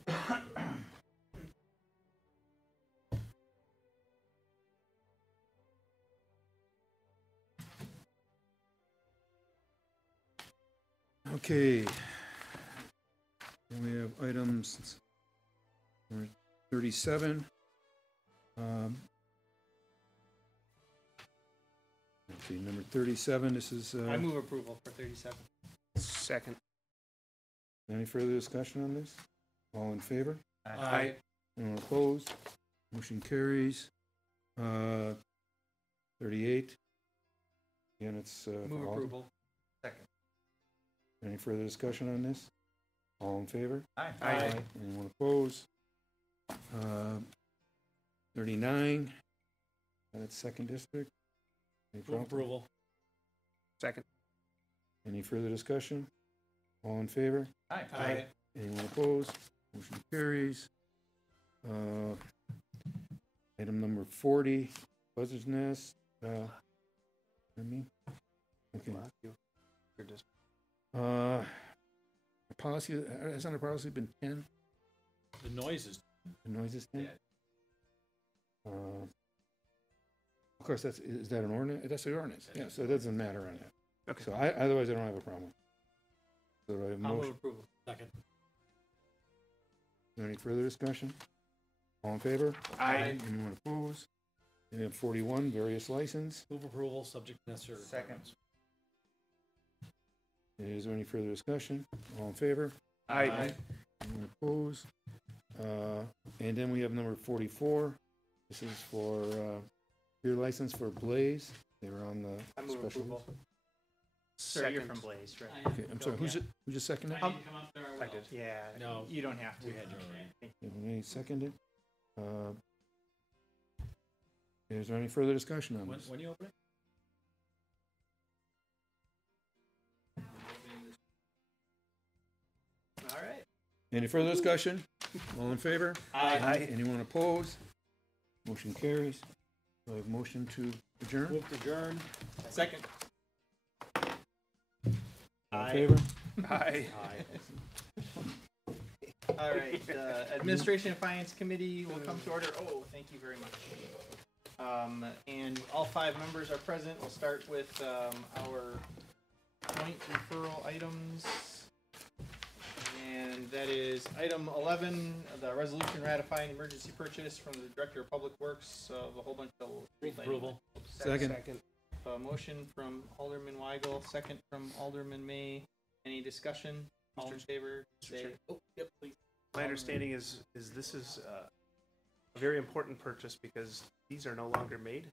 Okay. Then we have items number 37. Okay, number 37, this is, I move approval for 37. Second. any further discussion on this? All in favor? Aye. Anyone opposed? Motion carries. 38. Again, it's. Move for all- approval. Second. Any further discussion on this? All in favor? Aye. Anyone opposed? 39. That's second district. Any Move problem? approval. Second. Any further discussion? All in favor? Aye. Anyone opposed? Motion carries. Item number 40, Buzzard's Nest. Okay. Your district. Policy, hasn't our policy been 10? The noises. The noise is 10? Of course, is that an ordinance? That's the ordinance, yeah, so it doesn't matter on that. Okay. So otherwise I don't have a problem. So do I have a I'll move motion? approval. Second. Is there any further discussion? All in favor? Aye. Anyone opposed? We have 41, various license. Move approval, subject to necessary. Second. Is there any further discussion? All in favor? Aye. Anyone opposed? And then we have number 44. This is for beer license for Blaze. They were on the I move special. approval. Sir, you're from Blaze, right? Okay, I'm sorry, who just seconded? I did. Yeah. No. You don't have to. We had you already. Renee seconded. Is there any further discussion on When, this? when you open it? Any further discussion? All in favor? Aye. Anyone opposed? Motion carries. Do I have motion to adjourn? Move to adjourn. Second. All in favor? Aye. All right, Administration and Finance Committee will come to order. Oh, thank you very much. And all 5 members are present. We'll start with our joint referral items. And that is item 11, the resolution ratifying emergency purchase from the Director of Public Works of a whole bunch of street lighting. Approval. Second. Motion from Alderman Weigel, second from Alderman May. Any discussion? All in favor, say, oh, yep, please. My understanding is this is a very important purchase because these are no longer made,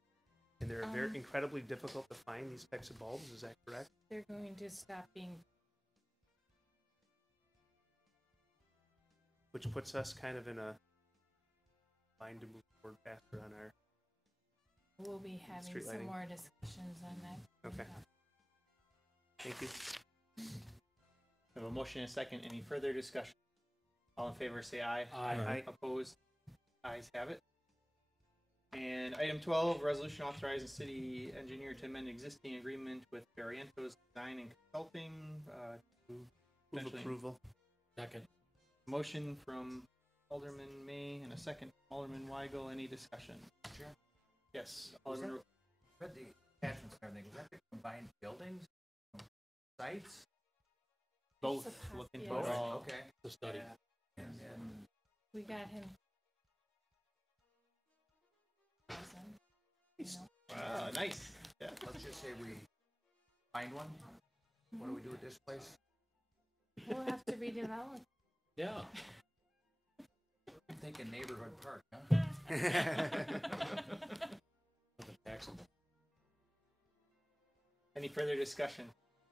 and they're very incredibly difficult to find, these types of bulbs. Is that correct? They're going to stop being. Which puts us kind of in a line to move forward faster on our. We'll be having Street some lighting. more discussions on that. Okay. Thank you. We have a motion and a second. Any further discussion? All in favor, say aye. Aye. Opposed? Ayes have it. And item 12, resolution authorizing city engineer to amend existing agreement with Barrientos Design and Consulting. To Move potentially- approval. Second. Motion from Alderman May and a second from Alderman Weigel. Any discussion? Sure. Yes, Was Alderman. Read the attachments and everything. Was that the combined buildings, sites? Both. It's a Look into possibility. it all. Okay. The study. And then We got him. You know, Wow, nice. Yeah. let's just say we find one. What do we do with this place? We'll have to redevelop. Yeah. I'm thinking neighborhood park, huh? Excellent. Any further discussion?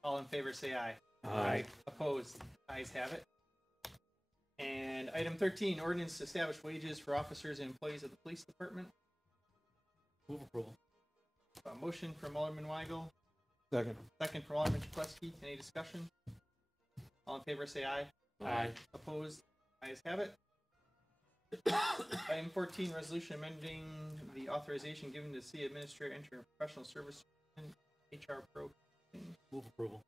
All in favor, say aye. Aye. Opposed? Ayes have it. And item 13, ordinance to establish wages for officers and employees of the police department. Move approval. Motion from Alderman Weigel, Second. second from Alderman Chukleski. Any discussion? All in favor, say aye. Aye. Opposed? Ayes have it. Item 14, resolution amending the authorization given to city administrator enter a professional service HR pro. Move approval.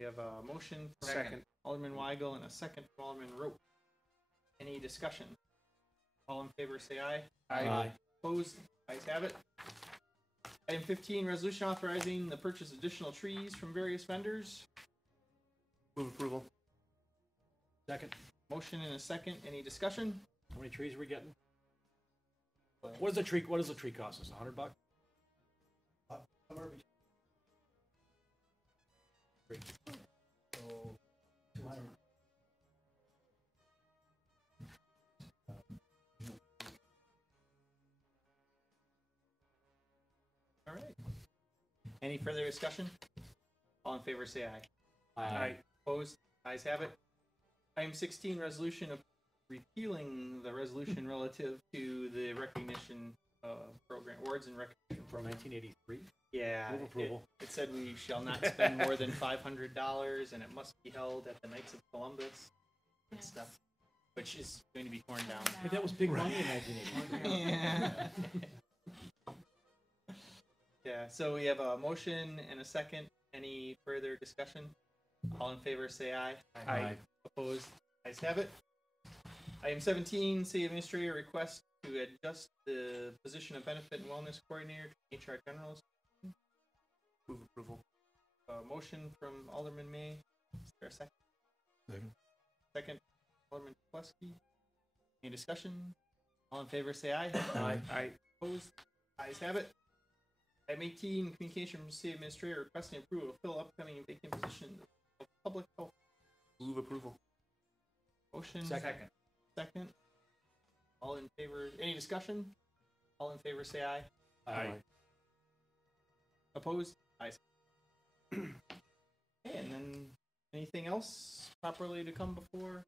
We have a motion from Second. Alderman Weigel and a second from Alderman Rope. Any discussion? All in favor, say aye. Aye. Opposed? Ayes have it. Item 15, resolution authorizing the purchase of additional trees from various vendors. Move approval. Second. Motion and a second. Any discussion? How many trees are we getting? What does the tree cost us? $100? So, 200. All right. Any further discussion? All in favor, say aye. Aye. Opposed? Ayes have it. Item 16, resolution of repealing the resolution relative to the recognition program, awards and recognition From program. 1983? Yeah. Move approval. It said we shall not spend more than $500 and it must be held at the Knights of Columbus and Yes. stuff, which is going to be torn down. Hey, that was big money in 1983. Yeah. Yeah, so we have a motion and a second. Any further discussion? All in favor, say aye. Aye. Opposed? Ayes have it. Item 17, city administrator request to adjust the position of benefit and wellness coordinator to HR general. Move approval. Motion from Alderman May. Is there a second? Second. Second, Alderman Chukleski. Any discussion? All in favor, say aye. Aye. Opposed? Ayes have it. Item 18, communication from city administrator requesting approval to fill upcoming vacant position of public health. Move approval. Motion. Second. Second. All in favor, any discussion? All in favor, say aye. Aye. Opposed? Ayes. Okay, and then anything else properly to come before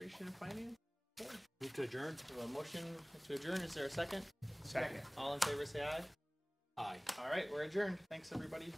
Administration and Finance? Okay. Move to adjourn? We have a motion to adjourn. Is there a second? Second. All in favor, say aye. Aye. All right, we're adjourned. Thanks, everybody.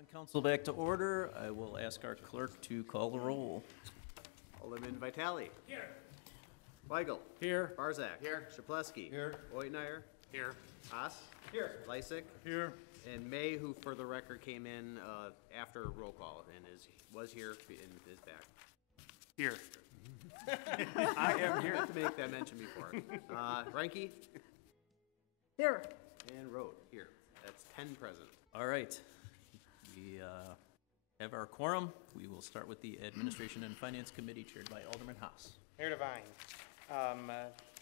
Common Council back to order. I will ask our clerk to call the roll. Alderman Vitale. Here. Weigel. Here. Barzak. Here. Shaplesky. Here. Oitmeyer. Here. Haas. Here. Lysick. Here. And May, who for the record came in after roll call and was here and is back. Here. I am here to make that mention before. Reinke Here. and Rode here. That's 10 present. All right. We have our quorum. We will start with the Administration and Finance Committee chaired by Alderman Haas. Mayor Devine,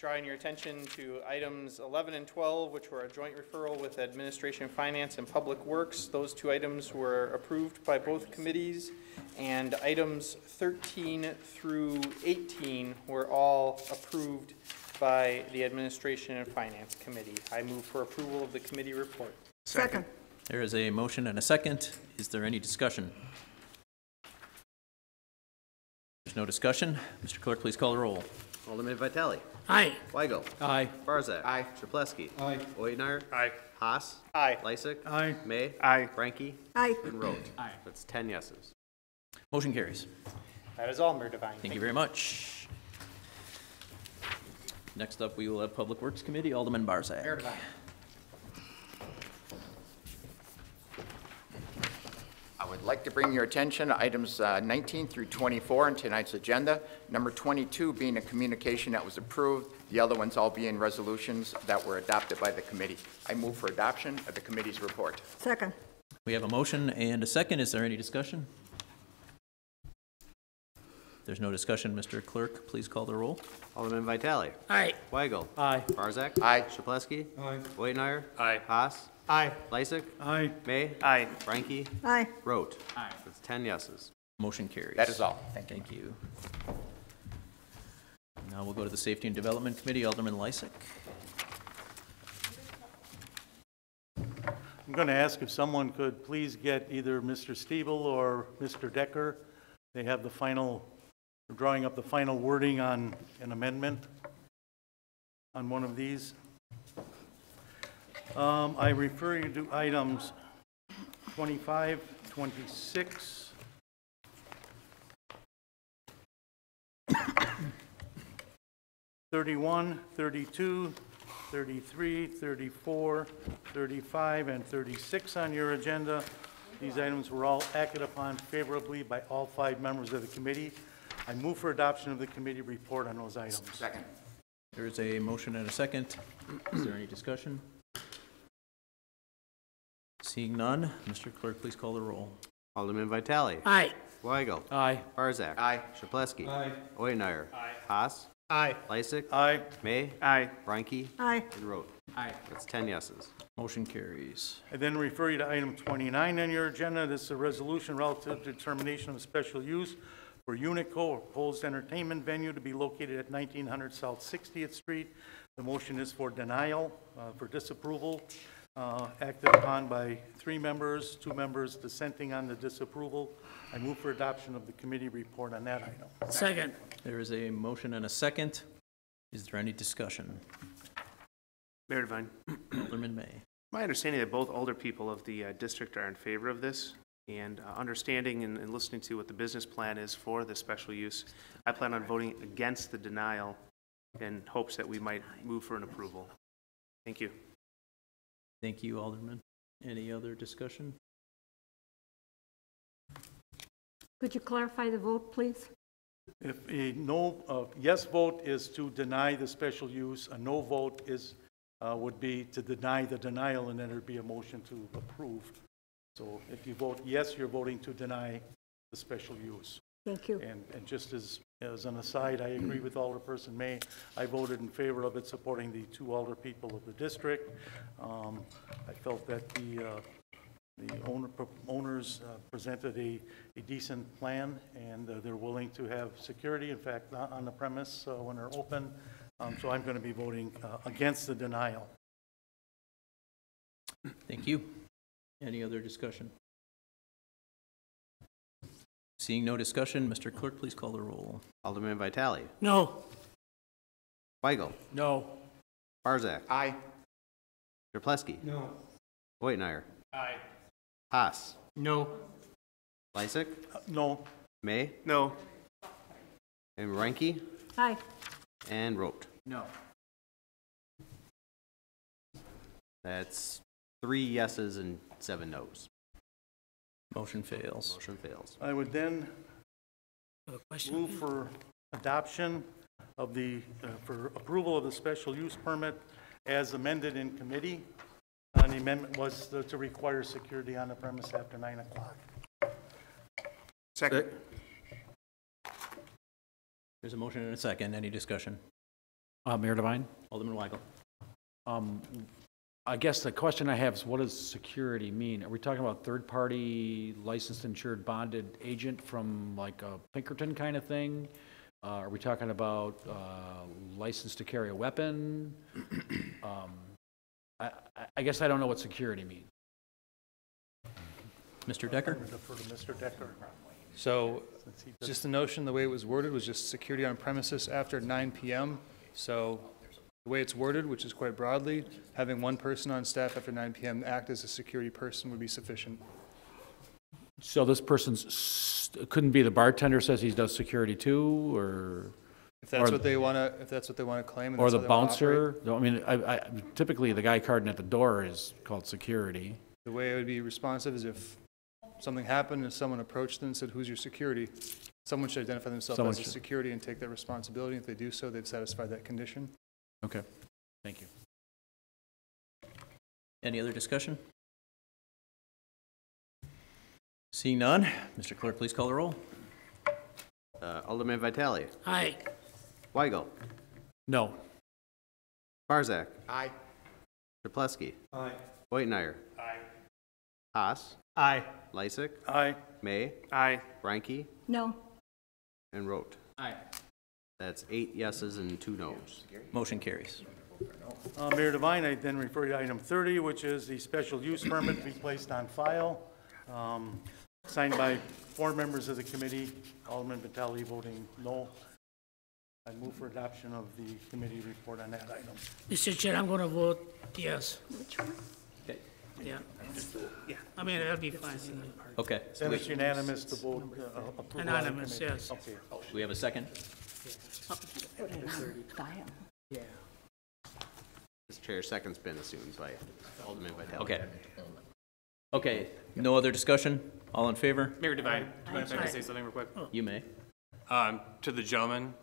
drawing your attention to items 11 and 12, which were a joint referral with Administration, Finance, and Public Works. Those two items were approved by both committees, and items 13 through 18 were all approved by the Administration and Finance Committee. I move for approval of the committee report. Second. There is a motion and a second. Is there any discussion? There's no discussion. Mr. Clerk, please call the roll. Alderman Vitale. Aye. Weigel. Aye. Barzak. Aye. Shaplesky. Aye. Oitmeyer. Aye. Haas. Aye. Lysick. Aye. May. Aye. Reinke. Aye. And Rode. Aye. That's 10 yeses. Motion carries. That is all, Mayor Devine. Thank you very much. Next up, we will have Public Works Committee, Alderman Barzak. Mayor Devine. I would like to bring your attention to items 19 through 24 on tonight's agenda. Number 22 being a communication that was approved, the other ones all being resolutions that were adopted by the committee. I move for adoption of the committee's report. Second. We have a motion and a second. Is there any discussion? There's no discussion. Mr. Clerk, please call the roll. Alderman Vitale. Aye. Weigel. Aye. Barzak. Aye. Shaplesky. Aye. Oitmeyer. Aye. Haas. Aye. Lysick. Aye. May. Aye. Reinke. Aye. Rode. Aye. That's 10 yeses. Motion carries. That is all. Thank you. Thank you. Now we'll go to the Safety and Development Committee, Alderman Lysick. I'm going to ask if someone could please get either Mr. Stiebel or Mr. Decker. They have the final, drawing up the final wording on an amendment on one of these. I refer you to items 25, 26, 31, 32, 33, 34, 35, and 36 on your agenda. These items were all acted upon favorably by all 5 members of the committee. I move for adoption of the committee report on those items. Second. There is a motion and a second. Is there any discussion? Seeing none, Mr. Clerk, please call the roll. Alderman Vitale. Aye. Weigel. Aye. Barzak. Aye. Shaplesky. Aye. Oitmeyer. Aye. Haas. Aye. Lysick. Aye. May. Aye. Reinke. Aye. And Rode. Aye. That's 10 yeses. Motion carries. I then refer you to item 29 on your agenda. This is a resolution relative to determination of special use for Unico, a proposed entertainment venue to be located at 1900 South 60th Street. The motion is for denial, for disapproval, acted upon by 3 members, 2 members dissenting on the disapproval. I move for adoption of the committee report on that item. Second. There is a motion and a second. Is there any discussion? Mayor Devine, Alderman May. my understanding that both older people of the district are in favor of this, and understanding and listening to what the business plan is for the special use, I plan on voting against the denial in hopes that we might move for an approval. Thank you. Thank you, Alderman. Any other discussion? Could you clarify the vote, please? If a yes vote is to deny the special use, a no vote is, would be to deny the denial, and then there'd be a motion to approve. So if you vote yes, you're voting to deny the special use. Thank you. And just as an aside, I agree with Alderperson May. I voted in favor of it, supporting the 2 older people of the district. I felt that the owners presented a decent plan, and they're willing to have security, in fact, on the premise when they're open. So I'm going to be voting against the denial. Thank you. Any other discussion? Seeing no discussion, Mr. Clerk, please call the roll. Alderman Vitale. No. Weigel. No. Barzak. Aye. Shaplesky. No. Oitmeyer. Aye. Haas. No. Lysick, No. May, No. and Reinke, Aye. and Rote. No. That's 3 yeses and 7 nos. Motion fails. Motion fails. I would then move for adoption of the, for approval of the special use permit as amended in committee. And the amendment was to require security on the premise after 9 o'clock. Second. There's a motion and a second. Any discussion? Mayor Devine? Alderman Weigel. I guess the question I have is, what does security mean? Are we talking about third-party licensed, insured, bonded agent from like a Pinkerton kind of thing? Are we talking about license to carry a weapon? I guess I don't know what security means. Mr. Decker? I would defer to Mr. Decker. So, just the notion, the way it was worded was just security on premises after 9 p.m. So, the way it's worded, which is quite broadly, having one person on staff after 9 p.m. act as a security person would be sufficient. So this person's, couldn't be the bartender says he does security too, or? If that's or- what they want to, if that's what they want to claim, and Or that's the how they wanna operate, bouncer? No, I mean, I typically the guy carding at the door is called security. the way it would be responsive is if something happened and someone approached them and said, "Who's your security?" Someone should identify themselves Someone as a should. security and take that responsibility. If they do so, they've satisfied that condition. Okay, thank you. Any other discussion? Seeing none, Mr. Clerk, please call the roll. Alderman Vitale, Aye. Weigel, No. Barzak, Aye. Chapletsky, Aye. Whitenayer, Aye. Haas, Aye. Lysick, Aye. May, Aye. Reinke, No. and Rote. Aye. That's 8 yeses and 2 nos. Motion carries. Mayor Devine, I then refer you to item 30, which is the special use permit to be placed on file, signed by 4 members of the committee, Alderman Vitale voting no. I move for adoption of the committee report on that item. Mr. Chair, I'm going to vote yes. Which one? Okay. Yeah. I mean, that'll be fine. Okay. Then it's unanimous to vote approval. of the Unanimous, committee. yes. Okay. Do we have a second? This chair second's been assumed by Alderman Vitale. Okay. Okay, no other discussion? All in favor? Mayor Devine, do you mind if I can say something real quick? You may. To the gentleman,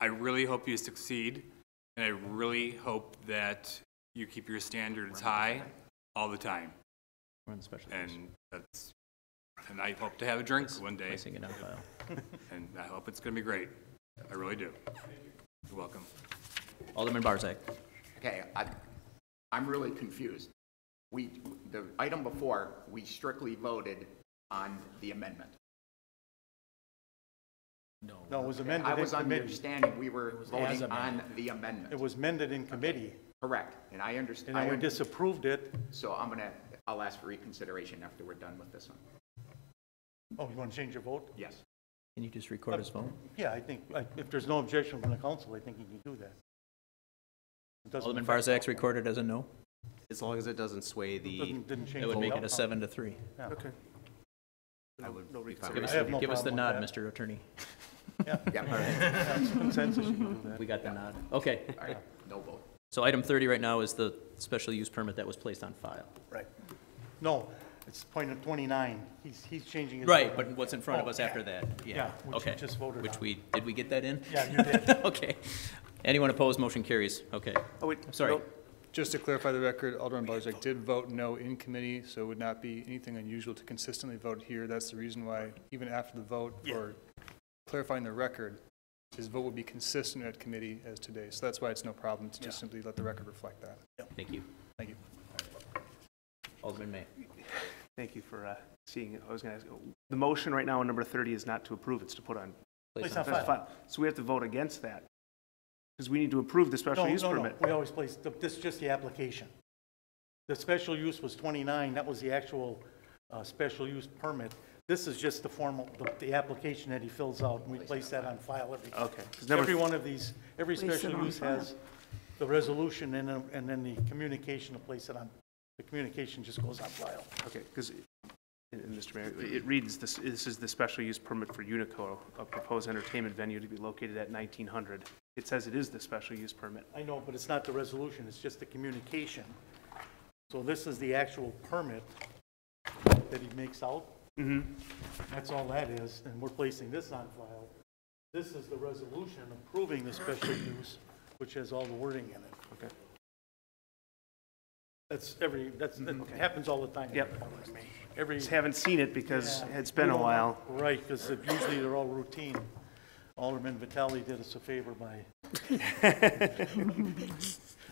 I really hope you succeed, and I really hope that you keep your standards high all the time. We're on the special And use. and I hope to have a drink one day, Placing it on file. and I hope it's gonna be great. I really do. You're welcome. Alderman Barzak. Okay, I'm really confused. The item before, we strictly voted on the amendment. No, it was amended I in was on the committee. understanding we were as voting on amended. the amendment. It was amended in committee, Correct, and I and understand. then we disapproved it. So I'll ask for reconsideration after we're done with this one. Oh, you want to change your vote? Yes. Can you just record his vote? Yeah, I think, if there's no objection from the council, I think you can do that. It doesn't Alderman affect- Barzak's recorded as a no? As long as it doesn't sway the, Didn't change That would the make it outcome. a 7-3. Yeah. Okay. I would No be fine Give with us, I have no give us the problem nod, with Mr. Attorney. Yeah, Yeah. yeah, it's consensus, you can do that. We got the nod. Okay, All right, no vote. so item 30 right now is the special use permit that was placed on file. Right. No, it's point of 29. He's changing his. Right, vote. but what's in front of Oh, us yeah. after that? Yeah, which you Okay. just voted Which on. did we get that in? Yeah, you did. Okay. Anyone opposed, motion carries. Okay. Oh, wait. Sorry. no, Just to clarify the record, Alderman Barzak did vote no in committee, so it would not be anything unusual to consistently vote here. That's the reason why, even after the vote, for clarifying the record, his vote would be consistent at committee as today. So that's why it's no problem to just simply let the record reflect that. Thank you. Thank you. Alderman May. Thank you for seeing it. I was going to ask, the motion right now on number 30 is not to approve, it's to put on. Place on That's file. fine. So we have to vote against that, because we need to approve the special use No, permit. we always place, this is just the application. The special use was 29, that was the actual special use permit. This is just the formal, the application that he fills out, and we place that on file every. Okay. 'Cause number- Every one of these, every Place it special on use file. has the resolution and then the communication to place it on. The communication just goes on file. Okay, because And Mr. Mayor, it reads, this is the special use permit for Unico, a proposed entertainment venue to be located at 1900. It says it is the special use permit. I know, but it's not the resolution, it's just the communication. So this is the actual permit that he makes out. Mm-hmm. That's all that is, and we're placing this on file. This is the resolution approving the special use, which has all the wording in it. Okay. That happens all the time. Yep. Every, Just haven't seen it because yeah, it's been a while. Right, because usually they're all routine. Alderman Vitale did us a favor by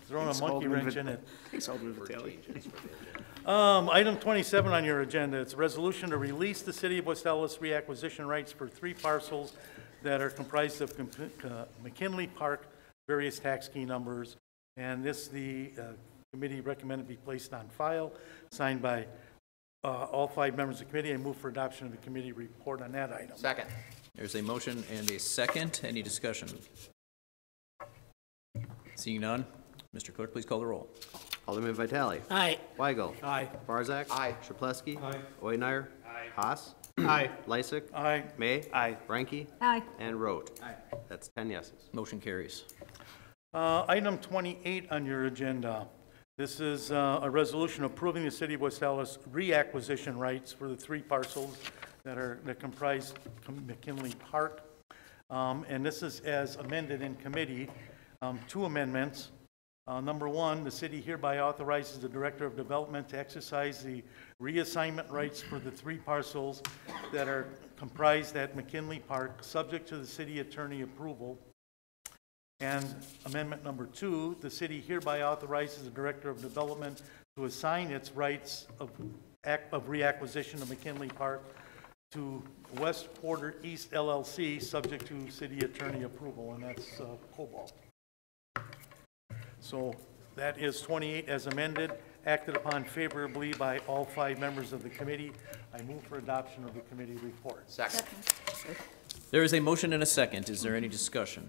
throwing a monkey wrench in it. Thanks, Alderman Vitale. Item 27 on your agenda, it's a resolution to release the City of West Allis reacquisition rights for 3 parcels that are comprised of McKinley Park, various tax key numbers, and the committee recommended be placed on file, signed by all 5 members of the committee. I move for adoption of the committee report on that item. Second. There's a motion and a second. Any discussion? Seeing none, Mr. Clerk, please call the roll. Alderman Vitale. Aye. Weigel. Aye. Barzak. Aye. Shaplesky. Aye. Oidner. Aye. Haas. Aye. Lysick. Aye. May. Aye. Ranky. Aye. And Rote. Aye. That's 10 yeses. Motion carries. Item 28 on your agenda. This is a resolution approving the City of West Allis reacquisition rights for the 3 parcels that comprise McKinley Park. And this is as amended in committee. 2 amendments. Number 1, the city hereby authorizes the Director of Development to exercise the reassignment rights for the 3 parcels that are comprised at McKinley Park, subject to the city attorney approval. And amendment number 2, the city hereby authorizes the Director of Development to assign its rights of reacquisition of McKinley Park to West Porter East LLC, subject to city attorney approval, and that's Cobalt. So that is 28 as amended, acted upon favorably by all 5 members of the committee. I move for adoption of the committee report. Second. There is a motion and a second. Is there any discussion?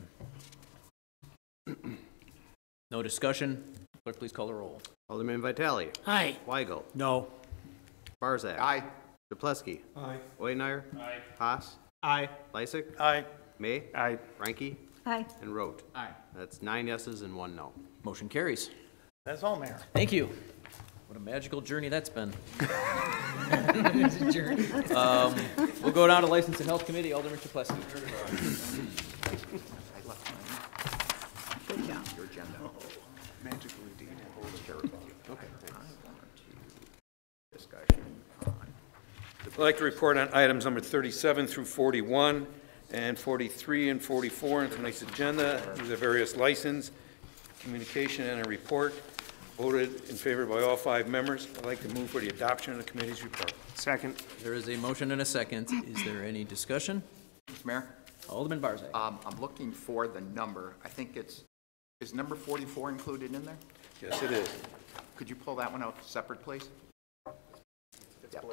No discussion. Clerk, please call the roll. Alderman Vitale. Aye. Weigel. No. Barzak. Aye. Shaplesky. Aye. Oidner. Aye. Haas. Aye. Lysick. Aye. May. Aye. Ranky. Aye. And Rote. Aye. That's 9 yeses and 1 no. Motion carries. That's all, Mayor. Thank you. What a magical journey that's been. We'll go down to License and Health Committee. Alderman Chaplesky. Good job. Your agenda. Magically indeed. Okay. Discussion. I'd like to report on items number 37 through 41 and 43 and 44 on tonight's agenda. These are various license, communication, and a report. Voted in favor by all 5 members. I'd like to move for the adoption of the committee's report. Second. There is a motion and a second. Is there any discussion? Mr. Mayor? Alderman Barzak. I'm looking for the number. I think is number 44 included in there? Yes, it is. Could you pull that one out separate, please? Yep.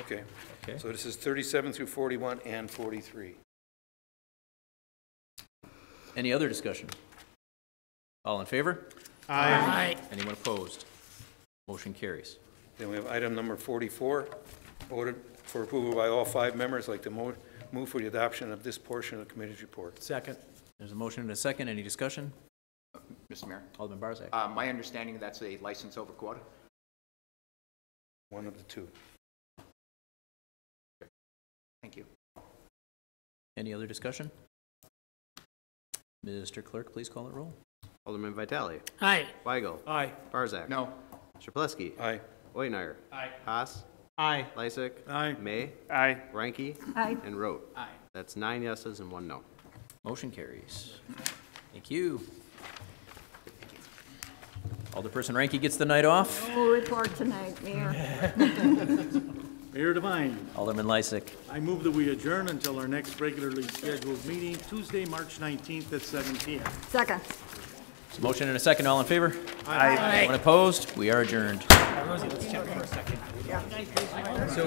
Okay. Okay. So this is 37 through 41 and 43. Any other discussion? All in favor? Aye. Anyone opposed? Motion carries. Then we have item number 44, voted for approval by all 5 members. I'd like to move for the adoption of this portion of the committee's report. Second. There's a motion and a second. Any discussion? Mr. Mayor? Alderman Barzak. My understanding that's a license over quota? One of the 2. Thank you. Any other discussion? Mr. Clerk, please call the roll. Alderman Vitale. Aye. Weigel. Aye. Barzak. No. Shaplesky. Aye. Oidner. Aye. Haas. Aye. Lysick. Aye. May. Aye. Ranky. Aye. And Rote. Aye. That's 9 yeses and 1 no. Motion carries. Thank you. Alderperson Ranky gets the night off. No report tonight, Mayor. Mayor Devine. Alderman Lysick. I move that we adjourn until our next regularly scheduled meeting, Tuesday, March 19th at 7 p.m. Second. There's a motion and a second. All in favor? Aye. Anyone opposed? We are adjourned. Rosie, let's check for a second. Yeah. So